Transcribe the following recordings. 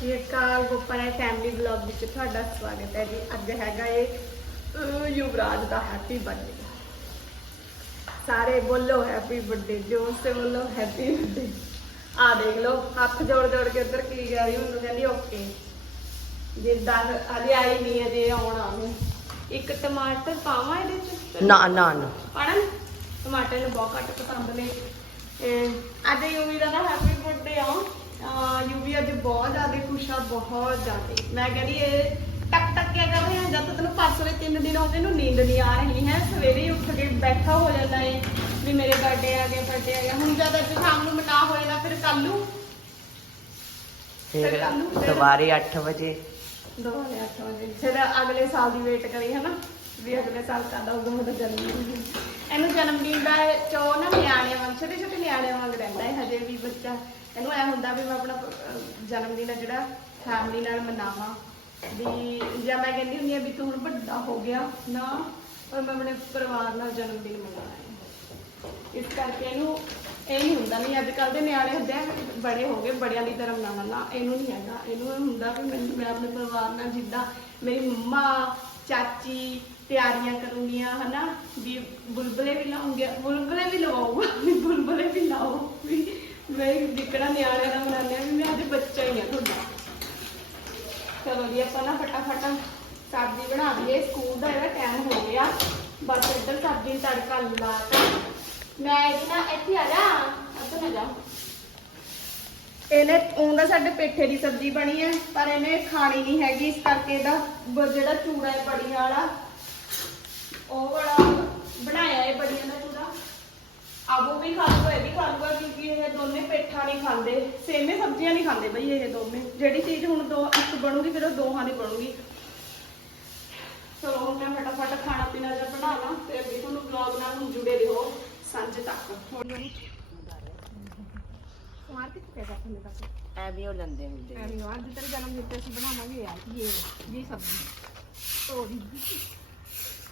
ਸ਼੍ਰੀ ਅਕਾਲ Gopal family vlog ਵਿੱਚ ਤੁਹਾਡਾ ਸਵਾਗਤ ਹੈ ਜੀ। ਅੱਜ ਹੈਗਾ ਅਹ, ਯੁਵਰਾਜ ਦਾ ਹੈਪੀ ਬਰਥਡੇ ਸਾਰੇ ਬੋਲੋ ਹੈਪੀ ਬਰਥਡੇ ਜੋਰ ਸੇ ਬੋਲੋ ਹੈਪੀ ਬਰਥਡੇ ਆ ਦੇਖ ਲਓ ਹੱਥ ਜੋੜ ਜੋੜ ਕੇ ਉੱਧਰ ਕੀ ਕਹਿ ਰਹੀ ਮੈਨੂੰ ਕਹਿੰਦੀ ਓਕੇ ਜਿੱਦਾਂ ਅਜੇ ਆਈ ਨਹੀਂ ਅਜੇ ਆਉਣਾ ਨੂੰ ਇੱਕ ਟਮਾਟਰ ਪਾਵਾਂ ਇਹਦੇ ਚ? ਨਾ ਨਾ ਨਾ। ਪੜਨ ਟਮਾਟਰ ਨੂੰ ਬਹੁਤ ਘੱਟ ਪਸੰਦ ਨੇ। ਅੱਜ ਯੂਵੀ ਦਾ ਹੈਪੀ ਬਰਥਡੇ ਆ। ਯੂਵੀ ਅੱਜ ਬਹੁਤ ਜ਼ਿਆਦਾ ਖੁਸ਼ ਆ ਬਹੁਤ ਜ਼ਿਆਦਾ। ਮੈਂ ਕਹਿੰਦੀ ਇਹ ਟਕ ਟਕ ਕਿਆ ਕਰ ਰਹੇ? ਆ ਜਦ ਤੱਕ ਤੈਨੂੰ ਪਰਸੋਂ ਦੇ ਤਿੰਨ ਦਿਨ ਹੋ ਗਏ ਇਹਨੂੰ ਨੀਂਦ ਨਹੀਂ ਆ ਰਹੀ ਹੈ। ਸਵੇਰੇ ਹੀ ਉੱਠ ਕੇ ਬੈਠਾ ਹੋ ਜਾਂਦਾ ਏ ਵੀ ਮੇਰੇ ਬਰਥਡੇ ਆ ਗਿਆ ਬਰਥਡੇ ਆ ਗਿਆ। ਹੁਣ ਜਦ ਅੱਜ ਸ਼ਾਮ ਨੂੰ ਮਨਾ ਹੋਏਗਾ ਫਿਰ ਕੱਲ ਨੂੰ? ਫਿਰ ਫਿਰ ਕੱਲ੍ਹ ਨੂੰ ਫਿਰ- ਦੁਬਾਰੇ 8 ਵਜੇ। ਦੁਬਾਰੇ 8 ਵਜੇ। ਫਿਰ ਅਗਲੇ ਸਾਲ ਦੀ ਵੇਟ ਕਰੀ ਹਨਾ? ਵੀ ਅਗਲੇ ਸਾਲ ਕਦ ਆਊਗਾ ਉਹਦਾ ਜਨਮ ਦਿਨ ਇਹਨੂੰ ਜਨਮ ਦਿਨ ਦਾ ਚੋ ਨਾ ਨਿਆਣਿਆਂ ਵਾਂਗ ਛੋਟੇ ਛੋਟੇ ਨਿਆਣਿਆਂ ਵਾਂਗ ਰਹਿੰਦਾ ਹੈ ਹਜੇ ਵੀ ਬੱਚਾ। ਇਹਨੂੰ ਐ ਹੁੰਦਾ ਵੀ ਮੈਂ ਆਪਣਾ ਜਨਮ ਦਿਨ ਆ ਜਿਹੜਾ ਫੈਮਿਲੀ ਨਾਲ ਮਨਾਵਾਂ। ਵੀ ਜਾਂ ਮੈਂ ਕਹਿੰਦੀ ਹੁੰਦੀ ਆ ਵੀ ਤੂੰ ਹੁਣ ਵੱਡਾ ਹੋ ਗਿਆ, ਨਾ, ਪਰ ਮੈਂ ਆਪਣੇ ਪਰਿਵਾਰ ਨਾਲ ਜਨਮ ਦਿਨ ਮਨਾਉਣਾ ਹੈ। ਇਸ ਕਰਕੇ ਇਹਨੂੰ, ਇਹ ਨਹੀਂ ਹੁੰਦਾ ਨਹੀਂ ਅੱਜ ਕੱਲ ਦੇ ਨਿਆਣੇ ਹੁੰਦੇ ਆ, ਬੜੇ ਹੋ ਗਏ, ਬੜਿਆਂ ਲਈ ਧਰਮ ਮਨਾਉਣਾ ਨਾ ਇਹਨੂੰ ਨਹੀਂ ਹੈਗਾ। ਇਹਨੂੰ ਇਹ ਹੁੰਦਾ ਵੀ ਮੈਨੂੰ ਮੈਂ ਆਪਣੇ ਪਰਿਵਾਰ ਨਾਲ ਜਿੱਦਾਂ ਮੇਰੀ ਮੰਮਾ, ਚਾਚੀ ਤਿਆਰੀਆਂ ਕਰੂੰਗੀਆਂ, ਹਨਾ, ਵੀ ਬੁਲਬਲੇ ਵੀ ਲਾਉਂਗੇ, ਬੁਲਬਲੇ ਵੀ ਲਵਾਊਗਾ, ਵੀ ਬੁਲਬੁਲੇ ਵੀ ਲਾਓ, ਵੀ ਮੈਂ ਜਿੱਕੜਾ ਨਿਆਣਿਆਂ ਦਾ ਮਨਾਉਂਦੇ ਆ ਵੀ ਮੈਂ ਅੱਜ ਬੱਚਾ ਹੀ ਆ ਤੁਹਾਡਾ। ਚਲੋ ਜੀ ਆਪਾਂ ਨਾ ਫਟਾਫਟ ਸਬਜ਼ੀ ਬਣਾ ਲਈਏ। ਸਕੂਲ ਦਾ ਇਹਦਾ ਟਾਈਮ ਹੋ ਗਿਆ। ਬਸ ਇੱਧਰ ਸਬਜ਼ੀ ਤੜਕਾ ਲਾ ਕੇ। ਮੈਂ ਇਹਦੀ ਨਾ ਇੱਥੇ ਆ ਜਾ ਇੱਧਰ ਆ ਜਾ। ਇਹਨੇ ਉਹਦਾ ਸਾਡੇ ਪੇਠੇ ਦੀ ਸਬਜ਼ੀ ਬਣੀ ਹੈ, ਪਰ ਇਹਨੇ ਖਾਣੀ ਨਹੀਂ ਹੈਗੀ। ਇਸ ਕਰਕੇ ਇਹਦਾ ਜਿਹੜਾ ਚੂੜਾ ਹੈ ਬੜੀ ਵਾਲਾ, ਉਹ ਵਾਲਾ ਬਣਾਇਆ ਹੈ, ਬੜੀਆਂ ਦਾ ਚੂੜਾ ਆਬੂ ਵੀ ਖਾ ਲੂਗਾ ਇਹ ਵੀ ਖਾ ਲੂਗਾ ਕਿਉਂਕਿ ਇਹ ਦੋਨੇ ਪੇਠਾ ਨਹੀਂ ਖਾਂਦੇ ਸੇਮੇ ਸਬਜ਼ੀਆਂ ਨਹੀਂ ਖਾਂਦੇ ਬਈ ਇਹ ਦੋਨੇ। ਜਿਹੜੀ ਚੀਜ਼ ਹੁਣ ਦੋ ਇੱਕ ਬਣੂਗੀ ਫਿਰ ਉਹ ਦੋਹਾਂ ਦੀ ਬਣੂਗੀ। ਚਲੋ ਹੁਣ ਮੈਂ ਫਟਾਫਟ ਖਾਣਾ ਪੀਣਾ ਜਿਹਾ ਬਣਾ ਲਾਂ ਤੇ ਅੱਗੇ ਤੁਹਾਨੂੰ ਵਲੌਗ ਨਾਲ ਹੁਣ ਜੁੜੇ ਰਹੋ ਸਾਂਝ ਤੱਕ। ਮਾਰ ਕੇ ਕਿੱਥੇ ਜਾ ਥੱਲੇ ਤੱਕ ਐ ਵੀ ਉਹ ਲੰਦੇ ਹੁੰਦੇ। ਐਵੇਂ ਅੱਜ ਤੇਰੇ ਜਨਮ ਦਿਨ ਤੇ ਅਸੀਂ ਬਣਾਵਾਂਗੇ ਯਾਰ ਇਹ ਜੀ ਸਬਜ਼ੀ। ਤੋਰੀ।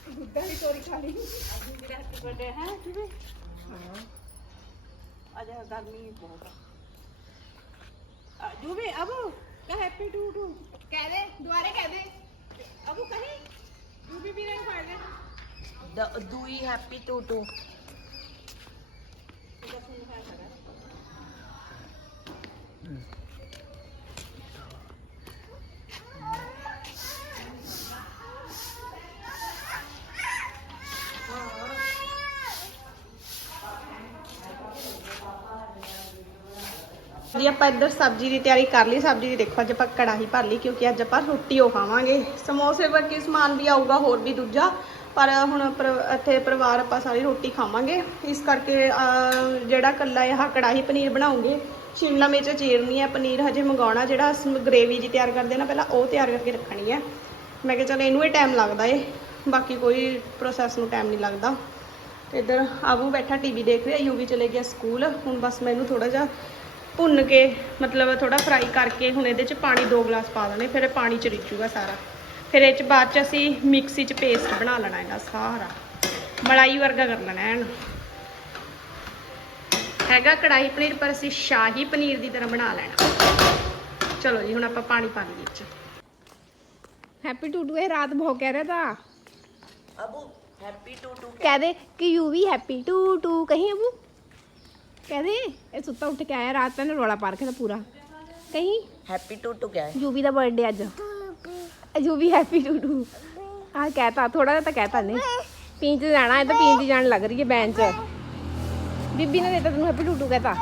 ਗੁੱਡਾ ਵੀ ਤੋਰੀ ਖਾ ਲਈ ਅੱਜ ਮੇਰਾ ਹੈਪੀ ਬਰਥਡੇ ਹੈ ਕਿਵੇਂ ਹਾਂ। ਅੱਜ ਗਰਮੀ ਬਹੁਤ ਆ। ਜੋ ਵੀ ਅਬੂ ਕਹ ਹੈਪੀ ਟੂ ਟੂ ਕਹਿ ਦੇ ਦੁਬਾਰੇ ਕਹਿ ਦੇ। ਅਬੂ ਕਹੀਂ। ਤੂੰ ਵੀ ਵੀਰੇ ਨੂੰ ਫੜ ਲੈ ਦੂਈ ਹੈਪੀ ਟੂ ਟੂ ਜੀ ਆਪਾਂ ਇੱਧਰ ਸਬਜ਼ੀ ਦੀ ਤਿਆਰੀ ਕਰ ਲਈ, ਸਬਜ਼ੀ ਦੀ ਦੇਖੋ ਅੱਜ ਆਪਾਂ ਕੜਾਹੀ ਭਰ ਲਈ ਕਿਉਂਕਿ ਅੱਜ ਆਪਾਂ ਰੋਟੀ ਉਹ ਖਾਵਾਂਗੇ। ਸਮੋਸੇ ਵਰਗੀ ਸਮਾਨ ਵੀ ਆਊਗਾ, ਹੋਰ ਵੀ ਦੂਜਾ। ਪਰ ਹੁਣ ਪਰ- ਇੱਥੇ ਪਰਿਵਾਰ ਆਪਾਂ ਸਾਰੀ ਰੋਟੀ ਖਾਵਾਂਗੇ। ਇਸ ਕਰਕੇ ਜਿਹੜਾ ਕੱਲਾ ਇਹ ਕੜਾਹੀ ਪਨੀਰ ਬਣਾਉਂਗੇ, ਸ਼ਿਮਲਾ ਮਿਰਚ, ਚੀਰਨੀ ਹੈ, ਪਨੀਰ ਹਜੇ ਮੰਗਾਉਣਾ, ਜਿਹੜਾ ਗ੍ਰੇਵੀ ਜੀ ਤਿਆਰ ਕਰਦੇ ਨਾ, ਪਹਿਲਾਂ ਉਹ ਤਿਆਰ ਕਰਕੇ ਰੱਖਣੀ ਹੈ। ਮੈਂ ਕਿਹਾ ਚਲ ਇਹਨੂੰ ਹੀ ਟਾਈਮ ਲੱਗਦਾ ਏ, ਬਾਕੀ ਕੋਈ ਪ੍ਰੋਸੈਸ ਨੂੰ ਟਾਈਮ ਨਹੀਂ ਲੱਗਦਾ। ਤੇ ਇੱਧਰ ਆਬੂ ਬੈਠਾ ਟੀਵੀ ਦੇਖ ਰਿਹਾ ਯੂਵੀ ਚਲੇ ਗਿਆ ਸਕੂਲ। ਹੁਣ ਬਸ ਮੈਨੂੰ ਥੋੜਾ ਜਿਹਾ ਭੁੰਨ ਕੇ ਮਤਲਬ ਥੋੜਾ ਫਰਾਈ ਕਰਕੇ ਹੁਣ ਇਹਦੇ ਚ ਪਾਣੀ 2 ਗਲਾਸ ਪਾ ਦੇਣੇ ਫਿਰ ਇਹ ਪਾਣੀ ਚ ਰਿੱਝੂਗਾ ਸਾਰਾ। ਫਿਰ ਇਹ ਚ ਬਾਅਦ ਚ ਅਸੀਂ ਮਿਕਸੀ ਚ ਪੇਸਟ ਬਣਾ ਲੈਣਾ ਹੈਗਾ ਸਾਰਾ। ਮਲਾਈ ਵਰਗਾ ਕਰ ਲੈਣਾ ਐਨ ਹੈਗਾ ਕੜਾਈ ਪਨੀਰ ਪਰ ਅਸੀਂ ਸ਼ਾਹੀ ਪਨੀਰ ਦੀ ਤਰ੍ਹਾਂ ਬਣਾ ਲੈਣਾ। ਚਲੋ ਜੀ ਹੁਣ ਆਪਾਂ ਪਾਣੀ ਪਾ ਲਈਏ ਵਿੱਚ। ਹੈਪੀ ਟੂ ਟੂ ਇਹ ਰਾਤ ਬਹੁਤ ਕਹਿ ਰਿਹਾ ਤਾਂ। ਅਬੂ ਹੈਪੀ ਟੂ ਟੂ ਕਹਦੇ ਕਿ you we happy to to ਕਹੀਂ ਅਬੂ? ਕਹਿੰਦੇ ਇਹ ਸੁੱਤਾ ਉੱਠ ਕੇ ਆਇਆ ਰਾਤ ਤਾਂ ਰੋਲਾ ਪਾਰ ਦਾ ਪੂਰਾ। ਕਹੀਂ? ਹੈਪੀ ਟੂਟੂ ਕਿਆ ਹੈ? ਯੂਵੀ ਦਾ ਬਰਥਡੇ ਅੱਜ। ਯੂਵੀ ਹੈਪੀ ਟੂਟੂ ਆ ਕਹਿਤਾ ਥੋੜਾ ਜਿਹਾ ਤਾਂ ਕਹਿਤਾ ਨੇ। ਪੀਂਚ ਜਾਣਾ ਇਹ ਤਾਂ ਪੀਂਚ ਜਾਣ ਲੱਗ ਰਹੀ ਹੈ ਬੈਂਚ। ਬੀਬੀ ਨੇ ਤਾਂ ਤੈਨੂੰ ਹੈਪੀ ਟੂਟੂ ਕਹਿਤਾ।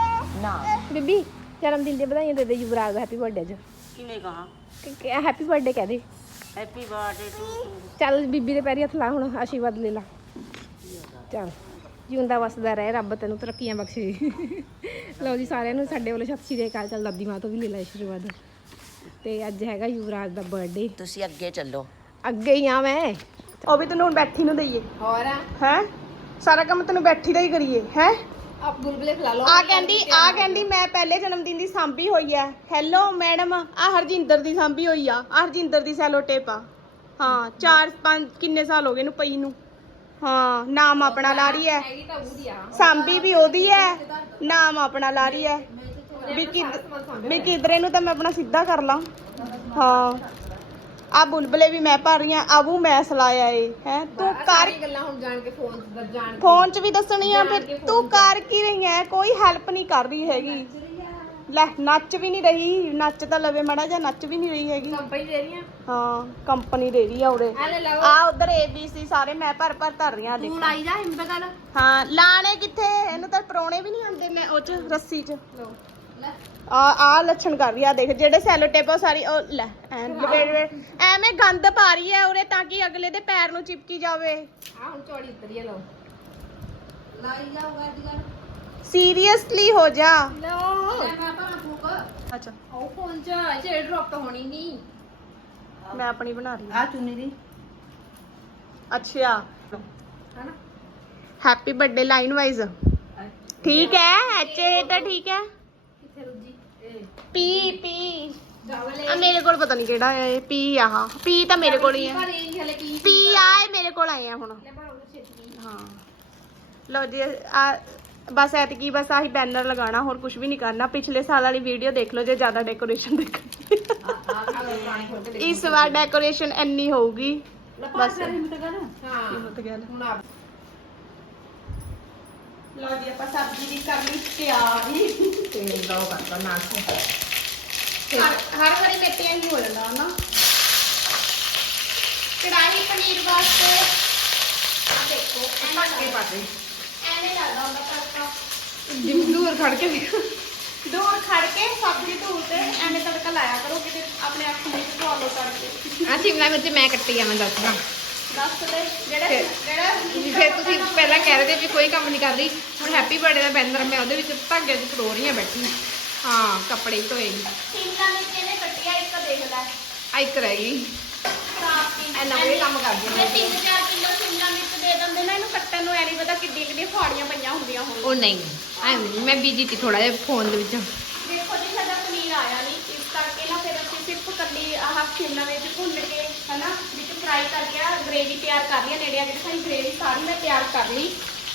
ਨਾ। ਬੀਬੀ ਜਨਮ ਦਿਨ ਦੀਆਂ ਵਧਾਈਆਂ ਦੇ ਦੇ ਯੁਵਰਾਜ ਹੈਪੀ ਬਰਥਡੇ ਅੱਜ। ਕਿਨੇ ਕਹਾ? ਕਿ ਹੈਪੀ ਬਰਥਡੇ ਕਹਿ ਹੈਪੀ ਬਰਥਡੇ ਟੂ ਚੱਲ ਬੀਬੀ ਦੇ ਪੈਰੀ ਹੱਥ ਲਾ ਹੁਣ ਆਸ਼ੀਰਵਾਦ ਲੈ ਲਾ। ਚੱਲ। ਜਿਉਂਦਾ ਵਸਦਾ ਰਹੇ ਰੱਬ ਤੈਨੂੰ ਤਰੱਕੀਆਂ ਬਖਸ਼ੇ। ਲਓ ਜੀ ਸਾਰਿਆਂ ਨੂੰ ਸਾਡੇ ਵੱਲੋਂ ਸਤਿ ਸ਼੍ਰੀ ਅਕਾਲ ਚੱਲ ਦਾਦੀ ਮਾਂ ਤੋਂ ਵੀ ਲੈ ਲੈ ਆਸ਼ੀਰਵਾਦ ਤੇ ਅੱਜ ਹੈਗਾ ਯੁਵਰਾਜ ਦਾ ਬਰਥਡੇ ਤੁਸੀਂ ਅੱਗੇ ਚੱਲੋ। ਅੱਗੇ ਹੀ ਆ ਮੈਂ। ਉਹ ਵੀ ਤੈਨੂੰ ਹੁਣ ਬੈਠੀ ਨੂੰ ਦਈਏ। ਹੋਰ? ਹੈ? ਸਾਰਾ ਕੰਮ ਤੈਨੂੰ ਬੈਠੀ ਦਾ ਹੀ ਕਰੀਏ ਹੈ? ਆ ਬੁਲਬੁਲੇ ਖਿਲਾ ਲਓ। ਆ ਕਹਿੰਦੀ ਆ ਕਹਿੰਦੀ ਮੈਂ ਪਹਿਲੇ ਜਨਮ ਦਿਨ ਦੀ ਸਾਂਭੀ ਹੋਈ ਐ। ਹੈਲੋ ਮੈਡਮ ਆ ਹਰਜਿੰਦਰ ਦੀ ਸਾਂਭੀ ਹੋਈ ਆ। ਆ ਹਰਜਿੰਦਰ ਦੀ ਸੈਲੋ ਟੇਪ ਆ। ਹਾਂ ਚਾਰ ਪੰਜ ਕਿੰਨੇ ਸਾਲ ਹੋ ਗਏ ਇਹਨੂੰ ਪਈ ਨੂੰ? ਹਾਂ ਨਾਮ ਆਪਣਾ ਲਾ ਰਹੀ ਐ ਹੈਗੀ ਤਾਂ ਉਹਦੀ ਆ ਸਾਂਭੀ ਵੀ ਉਹਦੀ ਐ ਨਾਮ ਆਪਣਾ ਲਾ ਰਹੀ ਐ ਵੀ ਕਿਦ ਵੀ ਕਿਧਰੇ ਨੂੰ ਤਾਂ ਮੈਂ ਆਪਣਾ ਸਿੱਧਾ ਕਰ ਲਾਂ। ਹਾਂ। ਆ ਬੁਲਬਲੇ ਵੀ ਮੈਂ ਭਰ ਰਹੀ ਆ ਆਬੂ ਮੈਂ ਸਲਾਇਆ ਏ ਹੈ। ਤੂੰ ਕਰ ਗੱਲਾਂ ਹੁਣ ਜਾਣ ਕੇ ਫੋਨ ਜਾਣ ਫੋਨ 'ਚ ਵੀ ਦੱਸਣੀ ਆ ਫਿਰ ਤੂੰ ਕਰ ਕੀ ਰਹੀ ਐ ਕੋਈ ਹੈਲਪ ਨਹੀਂ ਕਰ ਰਹੀ ਹੈਗੀ। ਲੈ ਨੱਚ ਵੀ ਨਹੀਂ ਰਹੀ ਨੱਚ ਤਾਂ ਲਵੇ ਮੜਾ ਜਾਂ ਨੱਚ ਵੀ ਨਹੀਂ ਰਹੀ ਹੈਗੀ। ਕੰਪਨੀ ਦੇ ਰਹੀਆਂ? ਹਾਂ ਕੰਪਨੀ ਦੇ ਰਹੀ ਆ ਉਰੇ। ਆ ਲੈ ਲਓ। ਆ ਉਧਰ ਏਬੀਸੀ ਸਾਰੇ ਮੈਂ ਭਰ ਭਰ ਧਰ ਰਹੀ ਆ ਦੇਖ। ਹੁਣ ਆਈ ਜਾ ਹਿੰਮਤ ਕਰ। ਹਾਂ ਲਾਣੇ ਕਿੱਥੇ? ਇਹਨੂੰ ਤਾਂ ਪਰੋਣੇ ਵੀ ਨਹੀਂ ਆਉਂਦੇ ਮੈਂ ਉਹ ਚ ਰੱਸੀ ਚ। ਲਓ ਲੈ। ਆ ਆ ਲੱਛਣ ਕਰ ਰਹੀ ਆ ਦੇਖ ਜਿਹੜੇ ਸੈਲੋ ਟੇਪ ਆ ਸਾਰੀ ਉਹ ਲੈ ਐਂ ਲਪੇਟ। ਐਵੇਂ ਗੰਦ ਪਾ ਰਹੀ ਹੈ ਉਰੇ ਤਾਂ ਕਿ ਅਗਲੇ ਦੇ ਪੈਰ ਨੂੰ ਚਿਪਕੀ ਜਾਵੇ। ਆ ਹੁਣ ਚੌੜੀ ਉਤਰੀ ਆ ਲਓ। ਲਾਈ ਜਾ ਮੈਂ ਆਪਣਾ ਫੂਕ ਅੱਛਾ ਉਹ ਫੋਨ ਚ ਇਹ ਡ੍ਰੌਪ ਤਾਂ ਹੋਣੀ ਨਹੀਂ ਮੈਂ ਆਪਣੀ ਬਣਾ ਰਹੀ ਆ ਚੁੰਨੀ ਦੀ ਅੱਛਾ ਹਨਾ ਹੈਪੀ ਬਰਥਡੇ ਲਾਈਨ ਵਾਈਜ਼ ਠੀਕ ਹੈ ਐਚ ਤਾਂ ਠੀਕ ਹੈ ਕਿੱਥੇ ਰੁੱਜੀ ਇਹ ਪੀ ਪੀ ਡਬਲ ਆ ਮੇਰੇ ਕੋਲ ਪਤਾ ਨਹੀਂ ਕਿਹੜਾ ਹੈ ਇਹ ਪੀ ਆਹ ਪੀ ਤਾਂ ਮੇਰੇ ਕੋਲ ਹੀ ਹੈ ਪਰ ਇਹ ਹਲੇ ਕੀ ਪੀ ਆਏ ਮੇਰੇ ਕੋਲ ਆਏ ਆ ਹੁਣ ਲੈ ਪਰ ਉਹ ਛੇਤੀ ਹਾਂ ਲਓ ਜੀ ਆ ਬਸ ਐਤਕੀ ਬਸ ਆਹੀ ਬੈਨਰ ਲਗਾਉਣਾ ਹੋਰ ਕੁਝ ਵੀ ਨਹੀਂ ਕਰਨਾ ਪਿਛਲੇ ਸਾਲ ਵਾਲੀ ਵੀਡੀਓ ਦੇਖ ਲਓ ਜੇ ਜ਼ਿਆਦਾ ਡੈਕੋਰੇਸ਼ਨ ਦੇਖਣੀ ਆ ਪਾਣੀ ਖੋਲ ਕੇ ਇਸ ਵਾਰ ਡੈਕੋਰੇਸ਼ਨ ਇੰਨੀ ਹੋਊਗੀ ਬਸ ਹਾਂ ਹਿੰਮਤ ਗੱਲ ਹੁਣ ਆ ਲਓ ਜੀ ਆਪਾਂ ਸਬਜ਼ੀ ਦੀ ਕਰ ਲਈ ਤਿਆਰੀ ਤੇਲ ਦਾ ਉਹ ਕਰਤਾ ਨਾਕ ਹਰ ਹਰ ਵਾਰੀ ਮੇਟੀਆਂ ਹੀ ਹੋ ਜਾਂਦਾ ਨਾ ਕੜਾਹੀ ਪਨੀਰ ਵਾਸਤੇ ਆ ਦੇਖੋ ਐਵੇਂ ਪਾ ਦੇ ਐਵੇਂ ਲੱਗਦਾ ਹੁੰਦਾ ਤੜਕਾ। ਜਿਵੇਂ ਦੂਰ ਖੜ ਕੇ ਦੇਖ ਦੂਰ ਖੜ ਕੇ ਸਬਜ਼ੀ ਧੂਲ ਤੇ ਐਵੇਂ ਤੜਕਾ ਲਾਇਆ ਕਰੋ ਕਿਤੇ ਆਪਣੇ ਆਪ ਨੂੰ ਪਵਾ ਲਓ ਤੜਕੇ। ਆ ਸ਼ਿਮਲਾ ਮਿਰਚ ਮੈਂ ਕੱਟੀ ਆ ਮੈਂ ਦੱਸਦਾ। ਦੱਸ ਦੇ ਜਿਹੜਾ ਫਿਰ- ਜਿਹੜਾ ਫਿਰ ਤੁਸੀਂ ਪਹਿਲਾਂ ਕਹਿ ਰਹੇ ਸੀ ਵੀ ਕੋਈ ਕੰਮ ਨਹੀਂ ਕਰ ਰਹੀ ਹੁਣ ਹੈਪੀ ਬਰਥਡੇ ਦਾ ਬੈਨਰ ਮੈਂ ਉਹਦੇ ਵਿੱਚ ਧਾਗੇ 'ਚ ਪਰੋ ਰਹੀ ਹਾਂ ਬੈਠੀ। ਹਾਂ ਕੱਪੜੇ ਧੋਏ ਸਿੰਗਾ ਵਿੱਚ ਇਹਨੇ ਕੱਟਿਆ ਇੱਕ ਦੇਖ ਲੈ। ਆ ਇੱਕ ਰਹਿ ਗਈ। ਸਾਫ਼ ਵਧੀਆ ਕੰਮ ਕਰਦੀ ਮੈਂ 3-4 ਕਿਲੋ ਸਿੰਗਾ ਮਿਰਚ ਦੇ ਦਿੰਦੇ ਨਾ ਇਹਨੂੰ ਕੱਟਣ ਨੂੰ ਐ ਨਹੀਂ ਪਤਾ ਕਿੱਡੀਆਂ ਕਿੱਡੀਆਂ ਫਾੜੀਆਂ ਪਈਆਂ ਹੁੰਦੀਆਂ ਹੁਣ। ਉਹ ਨਹੀਂ ਮੈਂ ਬੀਜੀ ਸੀ ਥੋੜਾ ਜਿਹਾ ਫੋਨ ਦੇ ਵਿੱਚ। ਦੇਖੋ ਜੀ ਸਾਡਾ ਪਨੀਰ ਆਇਆ ਨਹੀਂ ਇਸ ਕਰਕੇ ਨਾ ਫਿਰ ਅਸੀਂ ਸਿਰਫ ਕੱਲੀ ਆਹ ਸ਼ਿਮਲਾ ਵਿੱਚ ਭੁੰਨ ਕੇ ਹਨਾ ਵਿੱਚ ਫਰਾਈ ਕਰਕੇ ਆ ਗ੍ਰੇਵੀ ਤਿਆਰ ਕਰ ਲਈ ਆ, ਨੇੜੇ ਆ ਸਾਡੀ ਗ੍ਰੇਵੀ ਸਾਰੀ ਮੈਂ ਤਿਆਰ ਕਰ ਲਈ।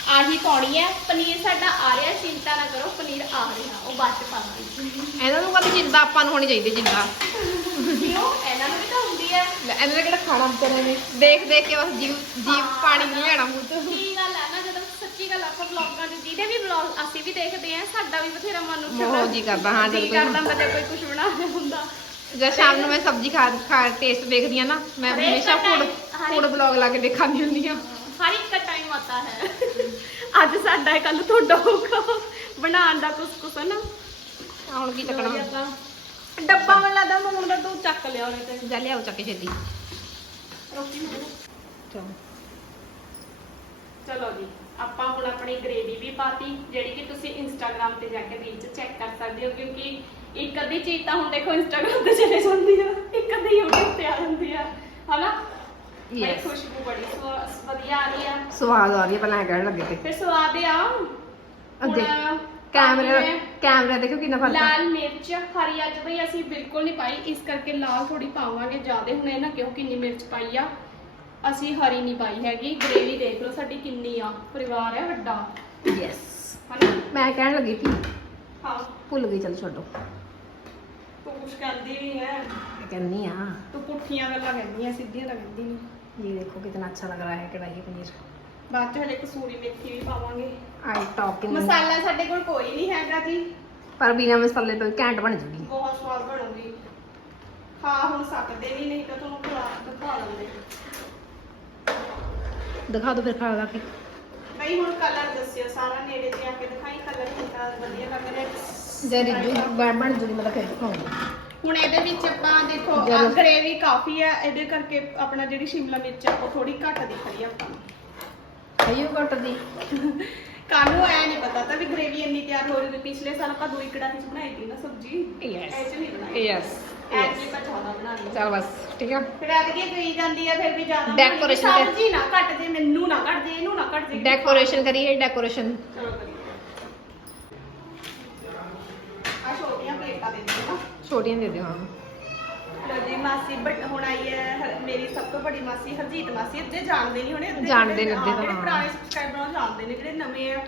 ਆਹੀ ਪਾਉਣੀ ਹੈ। ਪਨੀਰ ਸਾਡਾ ਆ ਰਿਹਾ ਚਿੰਤਾ ਨਾ ਕਰੋ ਪਨੀਰ ਆ ਰਿਹਾ ਉਹ ਬਾਅਦ ਚ ਪਾਵਾਂਗੇ। ਇਹਨਾਂ ਨੂੰ ਕਹਿੰਦੇ ਜਿੰਦਾ ਆਪਾਂ ਨੂੰ ਹੋਣੀ ਚਾਹੀਦੀ ਜਿੰਦਾ। ਕਿਉਂ? ਇਹਨਾਂ ਨੂੰ ਵੀ ਤਾਂ ਹੁੰਦੀ ਹੈ। ਇਹਨਾਂ ਨੇ ਕਿਹੜਾ ਖਾਣਾ ਵਿਚਾਰੇ ਨੇ? ਦੇਖ ਦੇਖ ਕੇ ਬਸ ਜੀਵ ਜੀਵ ਪਾਣੀ ਨਹੀਂ ਲੈਣਾ ਮੂੰਹ ਤੋਂ ਕੀ ਗੱਲ ਹੈ ਨਾ ਜਦੋਂ ਸੱਚੀ ਗੱਲ ਆਪਾਂ ਵਲੌਗਾਂ 'ਚ ਜਿਹਦੇ ਵੀ ਵਲੌਗ ਅਸੀਂ ਵੀ ਦੇਖਦੇ ਆ ਸਾਡਾ ਵੀ ਬਥੇਰਾ ਮਨ ਮੋਹ ਜੀ ਕਰਦਾ, ਹਾਂ, ਜੀ ਜਦੋਂ ਕੋਈ- ਕਰਦਾ ਜੇ ਕੋਈ ਕੁਝ ਬਣਾ ਰਿਹਾ ਹੁੰਦਾ ਜਦ ਸ਼ਾਮ ਨੂੰ ਮੈਂ ਸਬਜ਼ੀ ਖਾ ਖਾ ਟੇਸਟ ਦੇਖਦੀ ਆ ਨਾ ਮੈਂ ਹਰੇਕ ਹਮੇਸ਼ਾ ਫੂਡ time, ਹਰੇਕ- ਫੂਡ ਬਲੌਗ ਲਾ ਕੇ ਦੇਖਾਂਦੀ ਹੁੰਦੀ ਆ ਹਰ ਇੱਕ ਟਾਈਮ ਆਤਾ ਹੈ। ਅੱਜ ਸਾਡਾ ਕੱਲ ਤੁਹਾਡਾ ਹੋਊਗਾ। ਬਣਾਉਣ ਦਾ ਕੁਛ ਕੁਛ ਨਾ। ਆ? ਹੁਣ ਕੀ ਚੱਕਣਾ ਡੱਬਾ ਵਾਲਾ ਦਾ ਨੂਨ ਦਾ ਤੂੰ ਚੱਕ ਲਿਆ ਉਹਨੇ ਤੇ। ਜਾ ਲਿਆਓ ਚੱਕ ਕੇ ਛੇਤੀ। ਰੋਟੀ ਨੂੰ ਚਲੋ ਜੀ। ਆਪਾਂ ਹੁਣ ਆਪਣੀ ਗ੍ਰੇਵੀ ਵੀ ਪਾਤੀ ਜਿਹੜੀ ਕਿ ਤੁਸੀਂ ਇੰਸਟਾਗ੍ਰam ਤੇ ਜਾ ਕੇ ਰੀਲ ਚ ਚੈੱਕ ਕਰ ਸਕਦੇ ਹੋ ਕਿਉਂਕਿ ਇੱਕ ਅੱਧੀ ਚੀਜ਼ ਤਾਂ ਹੁਣ ਦੇਖੋ ਇੰਸਟਾਗ੍ਰam ਤੇ ਚਲੇ ਜਾਂਦੀ ਆ ਇੱਕ ਅੱਧੀ YouTube ਤੇ ਆ ਜਾਂਦੀ ਆ ਹਨਾ? ਬੜੀ. ਖੁਸ਼ਬੂ ਬੜੀ ਸਵਾ- ਵਧੀਆ ਆ ਰਹੀ ਆ। ਸਵਾਦ ਆ ਰਹੀ ਹੈ ਪਹਿਲਾਂ ਐਂ ਕਹਿਣ ਲੱਗੇ ਤੇ। ਫਿਰ ਸਵਾਦ ਆ। ਅੱਗੇ ਹੁਣ ਕੈਮਰਾ ਪਾਣੀ ਹੈ ਕੈਮਰਾ ਦੇਖੋ ਕਿੰਨਾ ਫ਼ਰਕ ਆ। ਲਾਲ ਮਿਰਚ ਹਰੀ ਅੱਜ ਬਈ ਅਸੀਂ ਬਿਲਕੁਲ ਨਹੀਂ ਪਾਈ ਇਸ ਕਰਕੇ ਲਾਲ ਥੋੜੀ ਪਾਵਾਂਗੇ ਜ਼ਿਆਦਾ ਹੁਣ ਇਹ ਨਾ ਕਿਉਂ ਕਿੰਨੀ ਮਿਰਚ ਪਾਈ ਆ। ਅਸੀਂ ਹਰੀ ਨਹੀਂ ਪਾਈ ਹੈਗੀ ਗ੍ਰੇਵੀ ਦੇਖ ਲਓ ਸਾਡੀ ਕਿੰਨੀ ਆ ਪਰਿਵਾਰ ਹੈ ਵੱਡਾ। ਯੈਸ ਹਨਾ? ਮੈਂ ਕਹਿਣ ਲੱਗੀ ਸੀ। ਹਾਂ। ਭੁੱਲ ਗਈ ਚਲ ਛੱਡੋ। ਤੂੰ ਕੁਛ ਕਹਿੰਦੀ ਵੀ ਹੈ ਮੈਂ ਕਹਿੰਨੀ ਆ। ਤੂੰ ਪੁੱਠੀਆਂ ਗੱਲਾਂ ਕਹਿੰਦੀ ਆ ਸਿੱਧੀਆਂ ਤਾਂ ਕਹਿੰਦੀ ਨਹੀਂ ਇਹ ਦੇਖੋ ਕਿਤਨਾ ਅੱਛਾ ਲੱਗ ਰਿਹਾ ਹੈ ਕੜਾਹੀ ਪਨੀਰ। ਬਾਅਦ ਚ ਹਲੇ ਕਸੂਰੀ ਮੇਥੀ ਵੀ ਪਾਵਾਂਗੇ। ਆਈ ਟਾਕਿੰਗ ਮਸਾਲਾ ਸਾਡੇ ਕੋਲ ਕੋਈ ਨਹੀਂ ਹੈਗਾ ਜੀ। ਪਰ ਬਿਨਾਂ ਮਸਾਲੇ ਤੋਂ ਘੈਂਟ ਬਣ ਜੂਗੀ। ਬਹੁਤ ਸਵਾਦ ਬਣੂਗੀ। ਹਾਂ ਹੁਣ ਸਕਦੇ ਨਹੀਂ ਨਹੀਂ ਤਾਂ ਤੁਹਾਨੂੰ ਖਵਾ ਦਿਖਾ ਲਵਾਂਗੇ ਦਿਖਾ ਦਿਓ ਫਿਰ ਖਾ ਲਾ ਕੇ ਭਾਈ ਹੁਣ ਕਲਰ ਦੱਸਿਓ ਸਾਰਾ ਨੇੜੇ ਤੇ ਆ ਕੇ ਦਿਖਾਈ ਕਲਰ ਵਧੀਆ ਲੱਗ ਰਿਹਾ ਜੇ ਰਿਜੂ ਬਣ ਬਣ ਜੂਗੀ ਮੈਂ ਤਾਂ ਫਿਰ ਹੁਣ ਇਹਦੇ ਵਿੱਚ ਆਪਾਂ ਦੇਖੋ ਜ਼ਰੂਰ। ਗ੍ਰੇਵੀ ਕਾਫੀ ਹੈ ਇਹਦੇ ਕਰਕੇ ਆਪਣਾ ਜਿਹੜੀ ਸ਼ਿਮਲਾ ਮਿਰਚ ਆ ਉਹ ਥੋੜੀ ਘੱਟ ਦਿਖ ਰਹੀ ਆ ਆਪਾਂ ਨੂੰ। ਖਾਈਓ ਦੀ ਕਾਨੂੰ ਐ ਨਹੀਂ ਪਤਾ ਤਾਂ ਵੀ ਗ੍ਰੇਵੀ ਇੰਨੀ ਤਿਆਰ ਹੋ ਰਹੀ ਸੀ ਪਿਛਲੇ ਸਾਲ ਆਪਾਂ ਦੋ ਹੀ ਕੜਾਹੀ ਬਣਾਈ ਸੀ ਨਾ ਸਬਜੀ Yes. ਨਹੀਂ ਬਣਾਈ ਯੈਸ ਐਤਕੀ ਮੈਂ ਜ਼ਿਆਦਾ ਬਣਾਣੀ ਚਲ ਬਸ ਠੀਕ ਆ? ਫਿਰ ਐਤਕੀ ਪਈ ਜਾਂਦੀ ਆ ਫਿਰ ਵੀ ਜ਼ਿਆਦਾ Decoration ਤੇ- ਸਬਜ਼ੀ ਨਾ ਘੱਟ ਜੇ ਮੈਨੂੰ ਨਾ ਘੱਟ ਜੇ ਇਹਨੂੰ ਨਾ ਘੱਟ ਜੇ ਡੈਕੋਰੇਸ਼ਨ ਕਰੀਏ ਡੈਕੋਰੇਸ਼ਨ ਚਲੋ ਆ ਛੋਟੀਆਂ ਪਲੇਟਾਂ ਦੇ ਦਿਓ ਨਾ। ਛੋਟੀਆਂ ਦੇ ਦਿਓ ਹਾਂ। ਲੋ ਜੀ ਮਾਸੀ ਬਟ ਹੁਣ ਆਈ ਹੈ ਹਰ- ਮੇਰੀ ਸਭ ਤੋਂ ਵੱਡੀ ਮਾਸੀ ਹਰਜੀਤ ਮਾਸੀ ਅੱਧੇ ਜਾਣਦੇ ਨਹੀਂ ਹੋਣੇ ਅੱਧੇ ਜਾਣਦੇ ਨੇ ਜਿਹੜੇ- ਅੱਧੇ ਹਾਂ, ਤਾਂ, ਜਿਹੜੇ ਹਾਂ। ਪੁਰਾਣੇ ਸਬਸਕ੍ਰਾਈਬਰ ਉਹ ਜਾਣਦੇ ਨੇ ਜਿਹੜੇ ਨਵੇਂ ਆ।